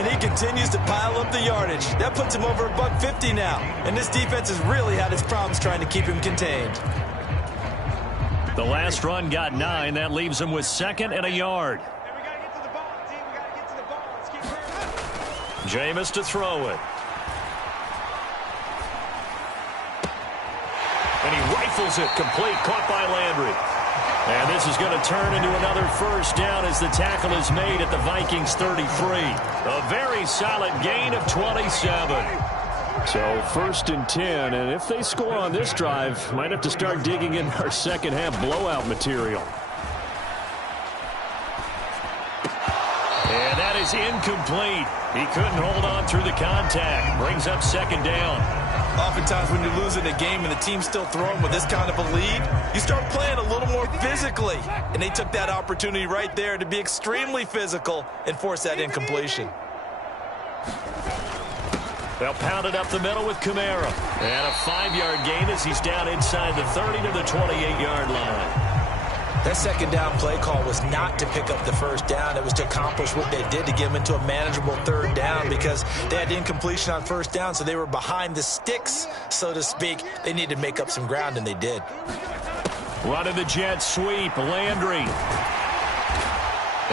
And he continues to pile up the yardage. That puts him over $150 now. And this defense has really had its problems trying to keep him contained. The last run got 9. That leaves him with 2nd and a yard. Jameis to throw it. And he rifles it complete, caught by Landry. And this is going to turn into another first down as the tackle is made at the Vikings 33. A very solid gain of 27. So 1st and 10, and if they score on this drive, might have to start digging in our second half blowout material. And that is incomplete. He couldn't hold on through the contact. Brings up 2nd down. Oftentimes when you're losing a game and the team's still throwing with this kind of a lead, you start playing a little more physically. And they took that opportunity right there to be extremely physical and force that incompletion. They'll pound it up the middle with Kamara. And a 5-yard gain as he's down inside the 30 to the 28-yard line. That 2nd down play call was not to pick up the 1st down. It was to accomplish what they did to get them into a manageable 3rd down because they had incompletion on 1st down, so they were behind the sticks, so to speak. They needed to make up some ground, and they did. Running the jet sweep, Landry.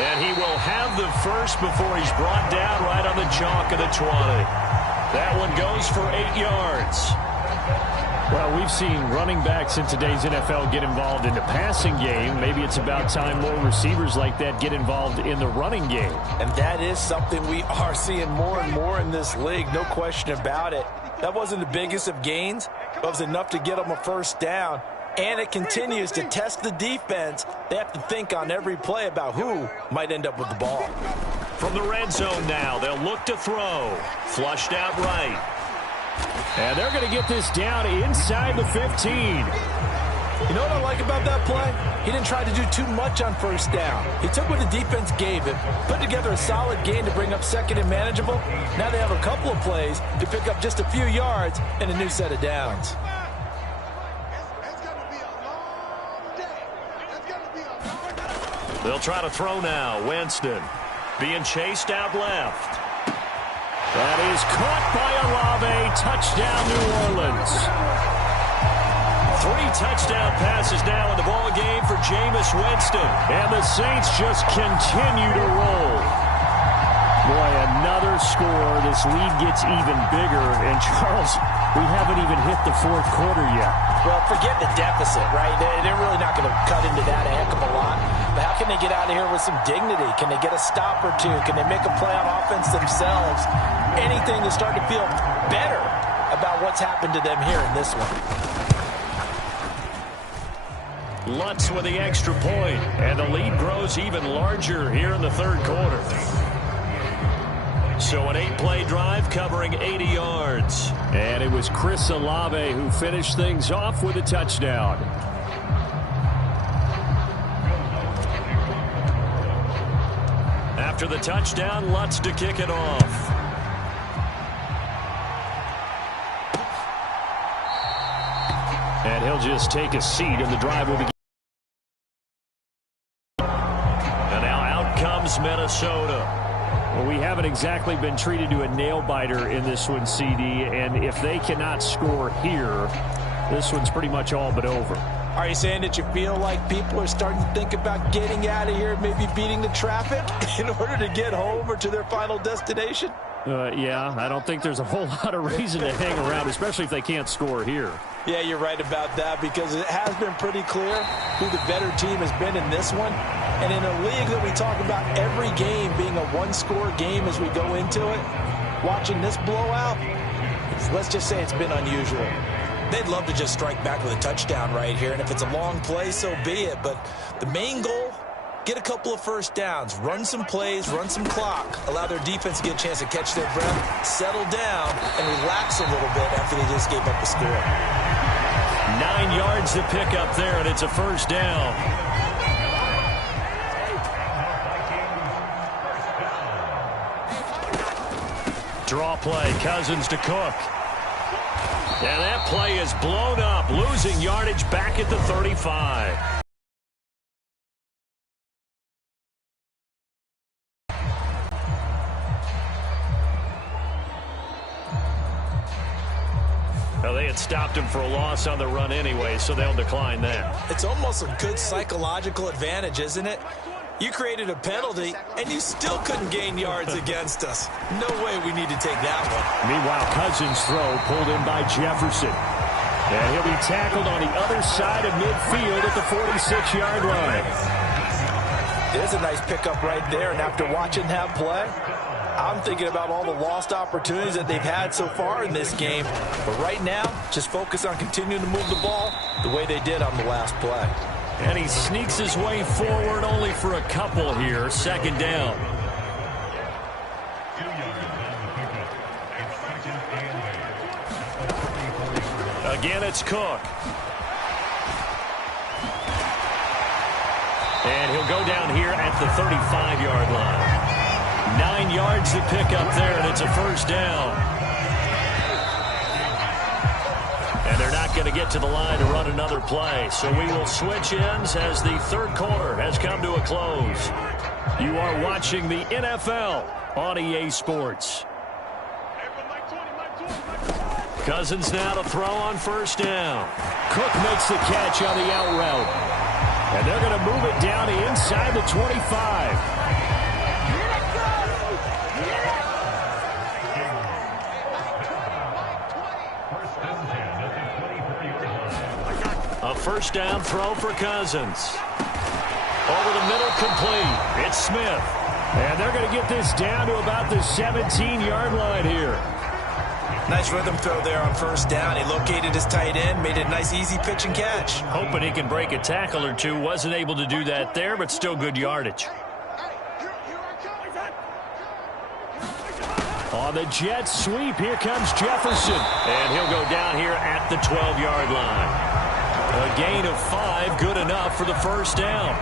And he will have the first before he's brought down right on the chalk of the 20. That one goes for 8 yards. Well, we've seen running backs in today's NFL get involved in the passing game. Maybe it's about time more receivers like that get involved in the running game. And that is something we are seeing more and more in this league, no question about it. That wasn't the biggest of gains, but it was enough to get them a 1st down. And it continues to test the defense. They have to think on every play about who might end up with the ball. From the red zone now, they'll look to throw. Flushed out right. And they're going to get this down inside the 15. You know what I like about that play? He didn't try to do too much on 1st down. He took what the defense gave him, put together a solid gain to bring up 2nd and manageable. Now they have a couple of plays to pick up just a few yards and a new set of downs. They'll try to throw now. Winston being chased out left. That is caught by Olave. Touchdown, New Orleans. 3 touchdown passes now in the ball game for Jameis Winston. And the Saints just continue to roll. Boy, another score. This lead gets even bigger. And, Charles, we haven't even hit the 4th quarter yet. Well, forget the deficit, right? They're really not going to cut into that a heck of a lot. But how can they get out of here with some dignity? Can they get a stop or two? Can they make a play on offense themselves? Anything to start to feel better about what's happened to them here in this one. Lutz with the extra point, and the lead grows even larger here in the 3rd quarter. So an 8-play drive covering 80 yards. And it was Chris Olave who finished things off with a touchdown. After the touchdown, Lutz to kick it off. And he'll just take a seat, and the drive will begin. And now out comes Minnesota. Well, we haven't exactly been treated to a nail-biter in this one, CD, and if they cannot score here, this one's pretty much all but over. Are you saying that you feel like people are starting to think about getting out of here, maybe beating the traffic in order to get home or to their final destination? Yeah, I don't think there's a whole lot of reason to hang around, especially if they can't score here. Yeah, you're right about that because it has been pretty clear who the better team has been in this one. And in a league that we talk about every game being a one-score game as we go into it, watching this blowout, let's just say it's been unusual. They'd love to just strike back with a touchdown right here, and if it's a long play, so be it. But the main goal, get a couple of 1st downs, run some plays, run some clock, allow their defense to get a chance to catch their breath, settle down, and relax a little bit after they just gave up the score. 9 yards to pick up there, and it's a 1st down. Draw play, Cousins to Cook. And that play is blown up, losing yardage back at the 35. Well, they had stopped him for a loss on the run anyway, so they'll decline that. It's almost a good psychological advantage, isn't it? You created a penalty, and you still couldn't gain yards against us. No way we need to take that one. Meanwhile, Cousins' throw pulled in by Jefferson. And he'll be tackled on the other side of midfield at the 46-yard line. There's a nice pickup right there, and after watching that play, I'm thinking about all the lost opportunities that they've had so far in this game. But right now, just focus on continuing to move the ball the way they did on the last play. And he sneaks his way forward only for a couple here. Second down. Again, it's Cook. And he'll go down here at the 35-yard line. 9 yards to pick up there, and it's a first down. And they're not going to get to the line to run another play. So we will switch ends as the third quarter has come to a close. You are watching the NFL on EA Sports. Cousins now to throw on first down. Cook makes the catch on the out route. And they're going to move it down to inside the 25. A first down throw for Cousins. Over the middle, complete. It's Smith. And they're going to get this down to about the 17-yard line here. Nice rhythm throw there on first down. He located his tight end, made it a nice easy pitch and catch. Hoping he can break a tackle or two. Wasn't able to do that there, but still good yardage. On the jet sweep, here comes Jefferson. And he'll go down here at the 12-yard line. A gain of 5, good enough for the first down.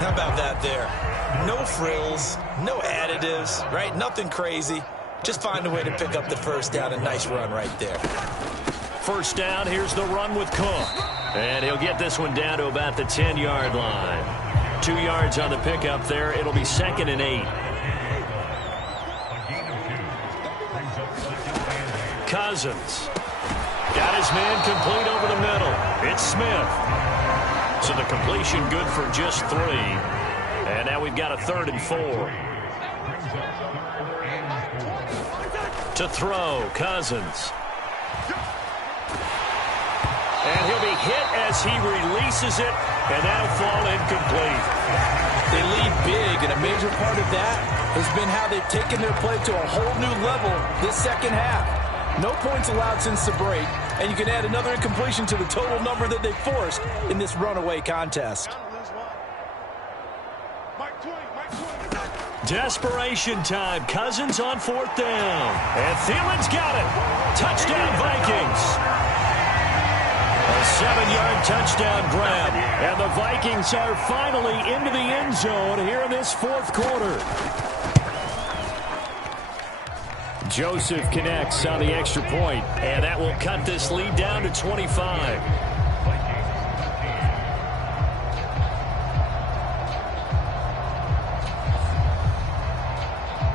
How about that there? No frills, no additives, right? Nothing crazy. Just find a way to pick up the first down. A nice run right there. First down, here's the run with Cook. And he'll get this one down to about the 10-yard line. 2 yards on the pickup there. It'll be 2nd and 8. Cousins. Got his man complete over the middle. It's Smith. So the completion good for just 3. And now we've got a 3rd and 4. To throw, Cousins. And he'll be hit as he releases it, and that'll fall incomplete. They lead big, and a major part of that has been how they've taken their play to a whole new level this second half. No points allowed since the break, and you can add another incompletion to the total number that they forced in this runaway contest. Desperation time. Cousins on 4th down. And Thielen's got it. Touchdown, Vikings. A 7-yard touchdown grab. And the Vikings are finally into the end zone here in this 4th quarter. Joseph connects on the extra point. And that will cut this lead down to 25.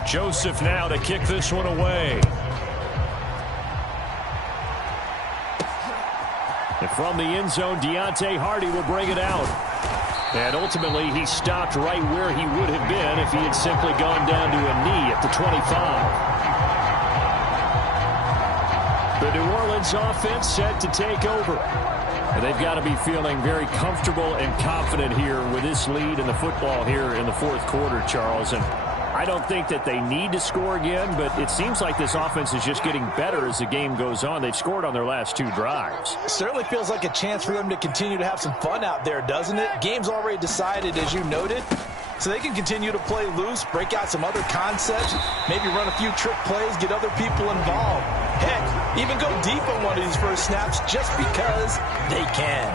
Joseph now to kick this one away. And from the end zone, Deontay Hardy will bring it out. And ultimately, he stopped right where he would have been if he had simply gone down to a knee at the 25. The New Orleans offense set to take over. And they've got to be feeling very comfortable and confident here with this lead in the football here in the 4th quarter, Charles. And I don't think that they need to score again, but it seems like this offense is just getting better as the game goes on. They've scored on their last 2 drives. It certainly feels like a chance for them to continue to have some fun out there, doesn't it? Game's already decided, as you noted. So they can continue to play loose, break out some other concepts, maybe run a few trick plays, get other people involved. Heck, even go deep on one of these first snaps just because they can.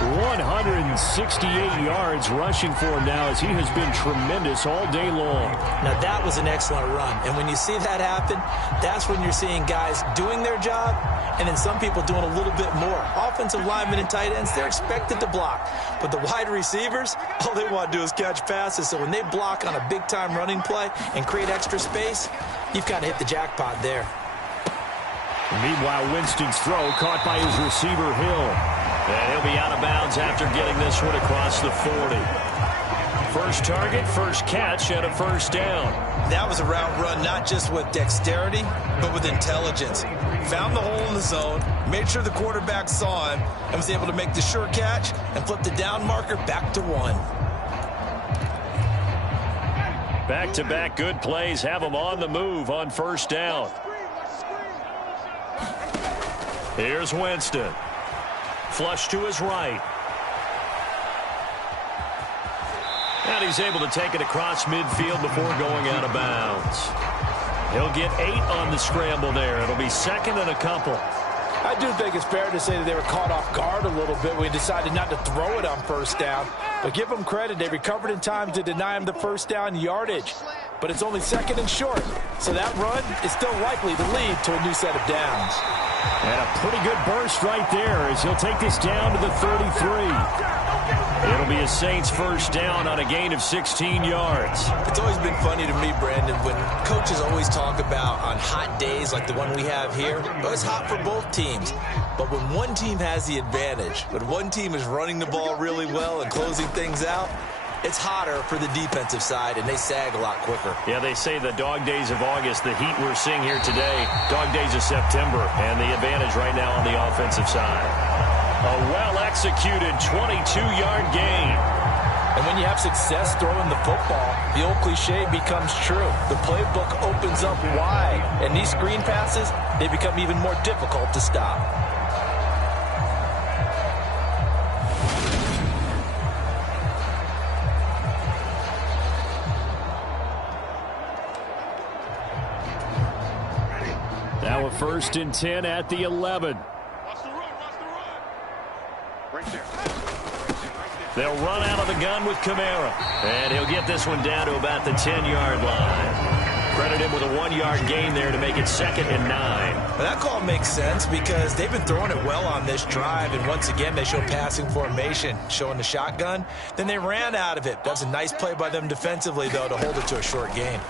168 yards rushing for him now as he has been tremendous all day long. Now that was an excellent run. And when you see that happen, that's when you're seeing guys doing their job and then some people doing a little bit more. Offensive linemen and tight ends, they're expected to block. But the wide receivers, all they want to do is catch passes. So when they block on a big-time running play and create extra space, you've got to hit the jackpot there. Meanwhile, Winston's throw caught by his receiver, Hill. And he'll be out of bounds after getting this one across the 40. First target, first catch, and a first down. That was a route run not just with dexterity, but with intelligence. Found the hole in the zone, made sure the quarterback saw him, and was able to make the sure catch and flip the down marker back to 1. Back-to-back good plays have them on the move on first down. Here's Winston. Flush to his right. And he's able to take it across midfield before going out of bounds. He'll get 8 on the scramble there. It'll be second and a couple. I do think it's fair to say that they were caught off guard a little bit when we decided not to throw it on first down. But give them credit. They recovered in time to deny him the first down yardage. But it's only second and short. So that run is still likely to lead to a new set of downs. And a pretty good burst right there as he'll take this down to the 33. It'll be a Saints first down on a gain of 16 yards. It's always been funny to me, Brandon, when coaches always talk about on hot days like the one we have here, it's hot for both teams. But when one team has the advantage, when one team is running the ball really well and closing things out, it's hotter for the defensive side, and they sag a lot quicker. Yeah, they say the dog days of August, the heat we're seeing here today, dog days of September, and the advantage right now on the offensive side. A well-executed 22-yard gain. And when you have success throwing the football, the old cliche becomes true. The playbook opens up wide, and these screen passes, they become even more difficult to stop. Now a 1st and 10 at the 11. They'll run out of the gun with Kamara. And he'll get this one down to about the 10-yard line. Credit him with a 1-yard gain there to make it 2nd and 9. Well, that call makes sense because they've been throwing it well on this drive. And once again, they show passing formation, showing the shotgun. Then they ran out of it. That's a nice play by them defensively, though, to hold it to a short gain.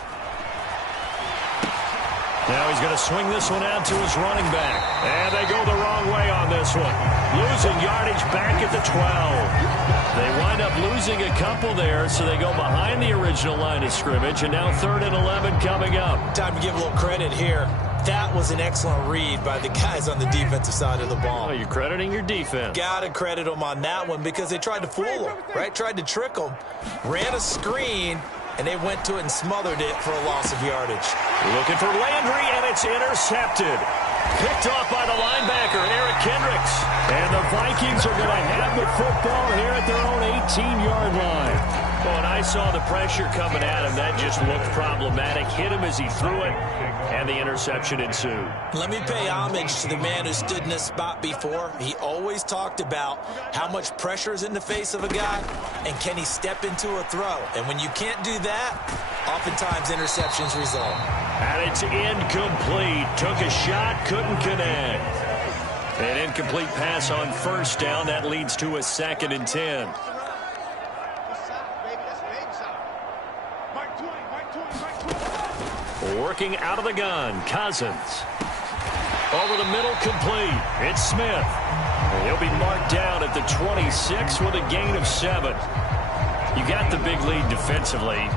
Now he's going to swing this one out to his running back. And they go the wrong way on this one. Losing yardage back at the 12. They wind up losing a couple there, so they go behind the original line of scrimmage. And now 3rd and 11 coming up. Time to give a little credit here. That was an excellent read by the guys on the defensive side of the ball. Oh, you're crediting your defense. Got to credit them on that one because they tried to fool them, right? Tried to trick them. Ran a screen. And they went to it and smothered it for a loss of yardage. Looking for Landry, and it's intercepted. Picked off by the linebacker, Eric Kendricks. And the Vikings are going to have the football here at their own 18-yard line. Well, and I saw the pressure coming at him. That just looked problematic. Hit him as he threw it, and the interception ensued. Let me pay homage to the man who stood in this spot before. He always talked about how much pressure is in the face of a guy, and can he step into a throw. And when you can't do that, oftentimes interceptions result. And it's incomplete. Took a shot, couldn't connect. An incomplete pass on first down. That leads to a 2nd and 10. Working out of the gun, Cousins. Over the middle, complete. It's Smith. He'll be marked down at the 26 with a gain of 7. You got the big lead defensively.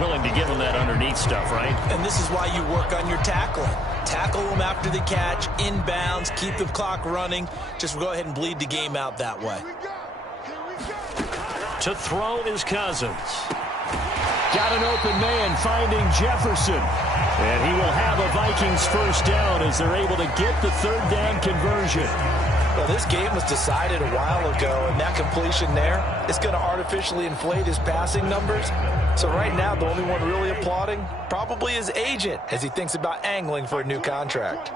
Willing to give them that underneath stuff, right? And this is why you work on your tackling. Tackle them after the catch, inbounds, keep the clock running. Just go ahead and bleed the game out that way. To throw is Cousins. Got an open man finding Jefferson. And he will have a Vikings first down as they're able to get the 3rd down conversion. Well, this game was decided a while ago, and that completion there is going to artificially inflate his passing numbers. So right now, the only one really applauding probably his agent as he thinks about angling for a new contract.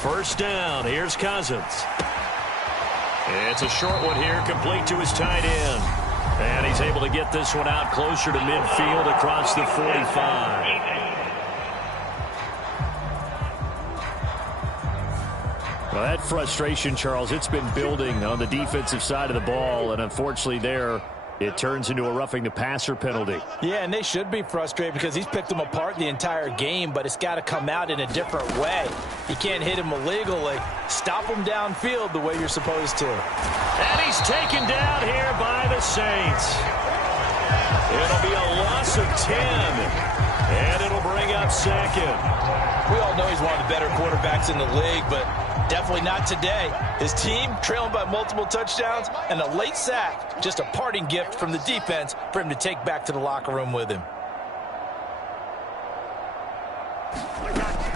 First down, here's Cousins. It's a short one here, complete to his tight end. And he's able to get this one out closer to midfield across the 45. Well, that frustration, Charles, it's been building on the defensive side of the ball, and unfortunately there, it turns into a roughing the passer penalty. Yeah, and they should be frustrated because he's picked them apart the entire game, but it's got to come out in a different way. You can't hit him illegally. Stop him downfield the way you're supposed to. And he's taken down here by the Saints. It'll be a loss of 10, and it'll bring up second. We all know he's one of the better quarterbacks in the league, but definitely not today. His team trailing by multiple touchdowns and a late sack. Just a parting gift from the defense for him to take back to the locker room with him.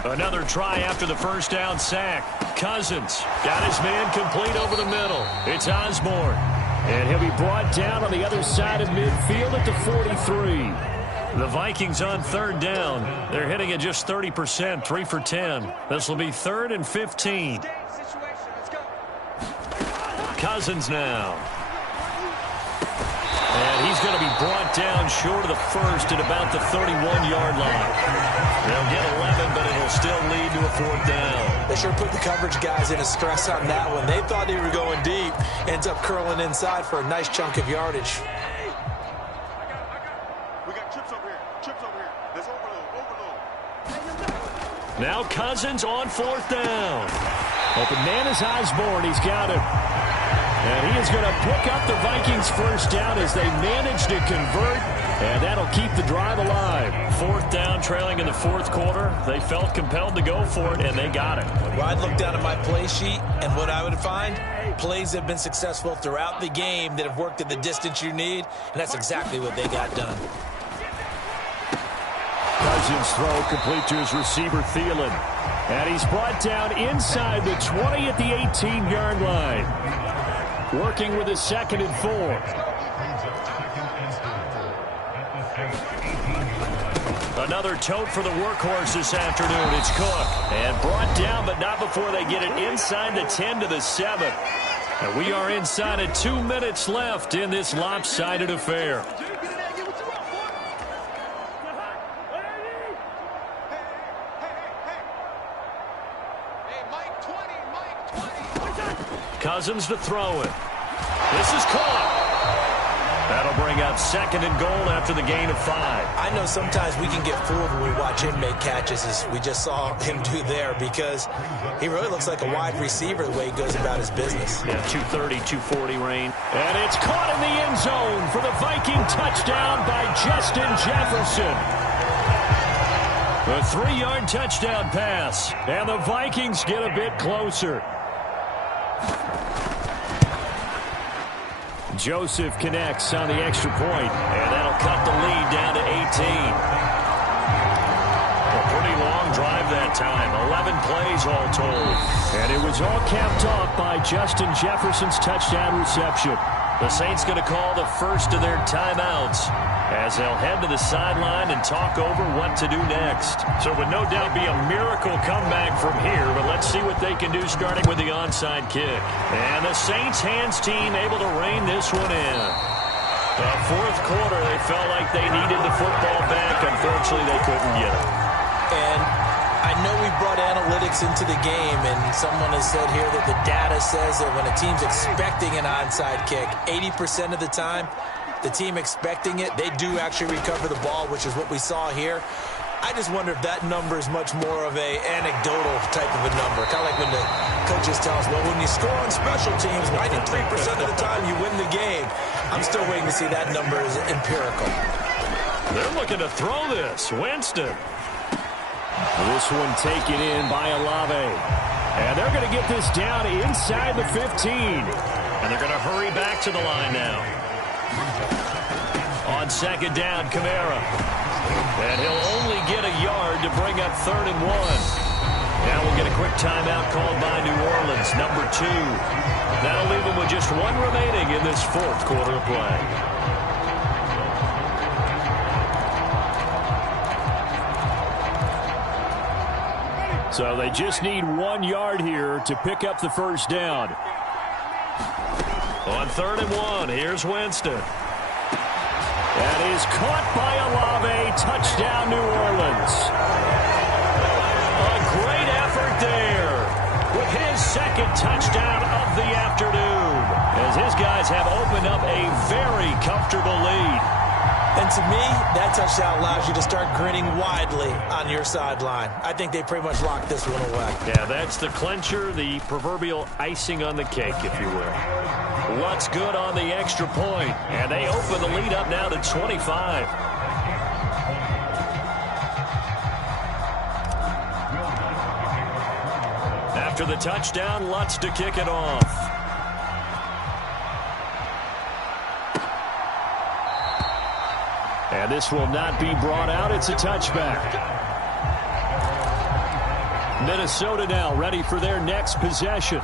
Another try after the first down sack. Cousins got his man complete over the middle. It's Osborne. And he'll be brought down on the other side of midfield at the 43. The Vikings on third down. They're hitting at just 30%, 3 for 10. This will be 3rd and 15. Cousins now. And he's going to be brought down short of the first at about the 31-yard line. They'll get 11, but it'll still lead to a 4th down. They sure put the coverage guys in a stress on that one. They thought they were going deep. Ends up curling inside for a nice chunk of yardage. Now Cousins on 4th down. Open man is Osborne. He's got him. And he is going to pick up the Vikings' first down as they manage to convert. And that'll keep the drive alive. 4th down, trailing in the 4th quarter. They felt compelled to go for it, and they got it. Well, I'd look down at my play sheet, and what I would find, plays have been successful throughout the game that have worked at the distance you need, and that's exactly what they got done. Cousins throw complete to his receiver, Thielen. And he's brought down inside the 20 at the 18-yard line. Working with his 2nd and 4. Another tote for the workhorse this afternoon. It's Cook. And brought down, but not before they get it inside the 10 to the 7. And we are inside of 2 minutes left in this lopsided affair. Cousins to throw it. This is caught. That'll bring up 2nd and goal after the gain of 5. I know sometimes we can get fooled when we watch him make catches, as we just saw him do there, because he really looks like a wide receiver the way he goes about his business. Yeah, 230, 240 range. And it's caught in the end zone for the Viking touchdown by Justin Jefferson. A 3-yard touchdown pass. And the Vikings get a bit closer. Joseph connects on the extra point. And that'll cut the lead down to 18. A pretty long drive that time. 11 plays all told. And it was all capped off by Justin Jefferson's touchdown reception. The Saints going to call the first of their timeouts as they'll head to the sideline and talk over what to do next. So it would no doubt be a miracle comeback from here, but let's see what they can do starting with the onside kick. And the Saints hands team able to rein this one in. The 4th quarter, they felt like they needed the football back. Unfortunately, they couldn't get it. And I know we brought analytics into the game, and someone has said here that the data says that when a team's expecting an onside kick, 80% of the time, the team expecting it, they do actually recover the ball, which is what we saw here. I just wonder if that number is much more of a anecdotal type of a number. Kind of like when the coaches tell us, well, when you score on special teams, 93% of the time you win the game. I'm still waiting to see that number is empirical. They're looking to throw this. Winston. This one taken in by Olave. And they're going to get this down inside the 15. And they're going to hurry back to the line now. On 2nd down, Kamara. And he'll only get a yard to bring up 3rd and 1. Now we'll get a quick timeout called by New Orleans, number 2. That'll leave them with just 1 remaining in this 4th quarter of play. So they just need 1 yard here to pick up the first down. On 3rd and 1, here's Winston. That is caught by Olave. Touchdown, New Orleans. A great effort there with his 2nd touchdown of the afternoon, as his guys have opened up a very comfortable And to me, that touchdown allows you to start grinning widely on your sideline. I think they pretty much locked this one away. Yeah, that's the clincher, the proverbial icing on the cake, if you will. Lutz good on the extra point, and they open the lead up now to 25. After the touchdown, Lutz to kick it off. And this will not be brought out. It's a touchback. Minnesota now ready for their next possession.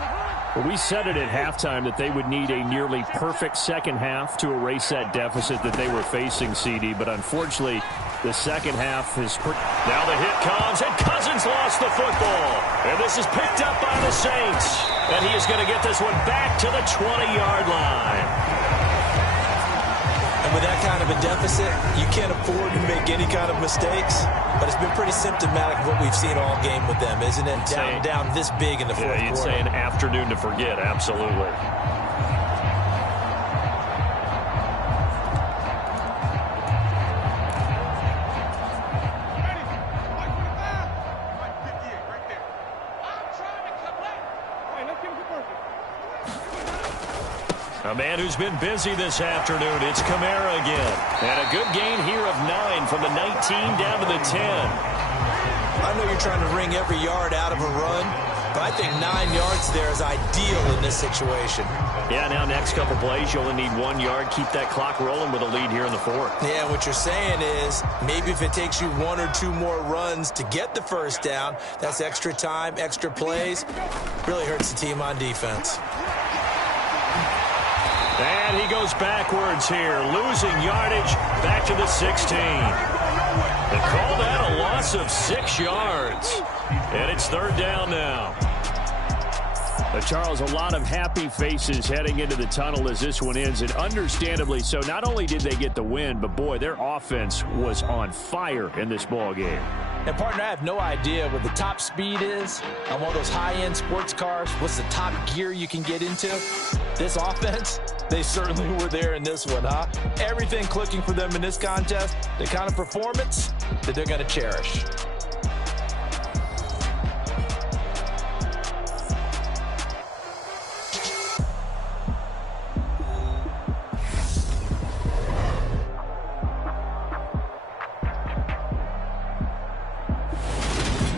Well, we said it at halftime that they would need a nearly perfect second half to erase that deficit that they were facing, CD. But unfortunately, the second half is... Now the hit comes, and Cousins lost the football. And this is picked up by the Saints. And he is going to get this one back to the 20-yard line. With that kind of a deficit, you can't afford to make any kind of mistakes. But it's been pretty symptomatic of what we've seen all game with them, isn't it? Down this big in the fourth quarter. You'd say an afternoon to forget, absolutely. A man who's been busy this afternoon, it's Kamara again. And a good gain here of 9 from the 19 down to the 10. I know you're trying to wring every yard out of a run, but I think 9 yards there is ideal in this situation. Yeah, now next couple plays, you only need 1 yard. Keep that clock rolling with a lead here in the fourth. Yeah, what you're saying is maybe if it takes you 1 or 2 more runs to get the first down, that's extra time, extra plays. Really hurts the team on defense. And he goes backwards here, losing yardage back to the 16. They call that a loss of 6 yards. And it's third down now. Charles, a lot of happy faces heading into the tunnel as this one ends, and understandably so. Not only did they get the win, but boy, their offense was on fire in this ball game. And partner, I have no idea what the top speed is on one of those high-end sports cars. What's the top gear you can get into? This offense, they certainly were there in this one, huh? Everything clicking for them in this contest, the kind of performance that they're going to cherish.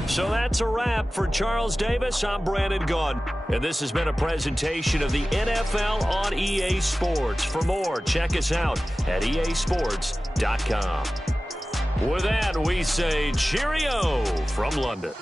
So that's a wrap for Charles Davis. I'm Brandon Gaudin, and this has been a presentation of the NFL on EA Sports. For more, check us out at easports.com. With that, we say cheerio from London.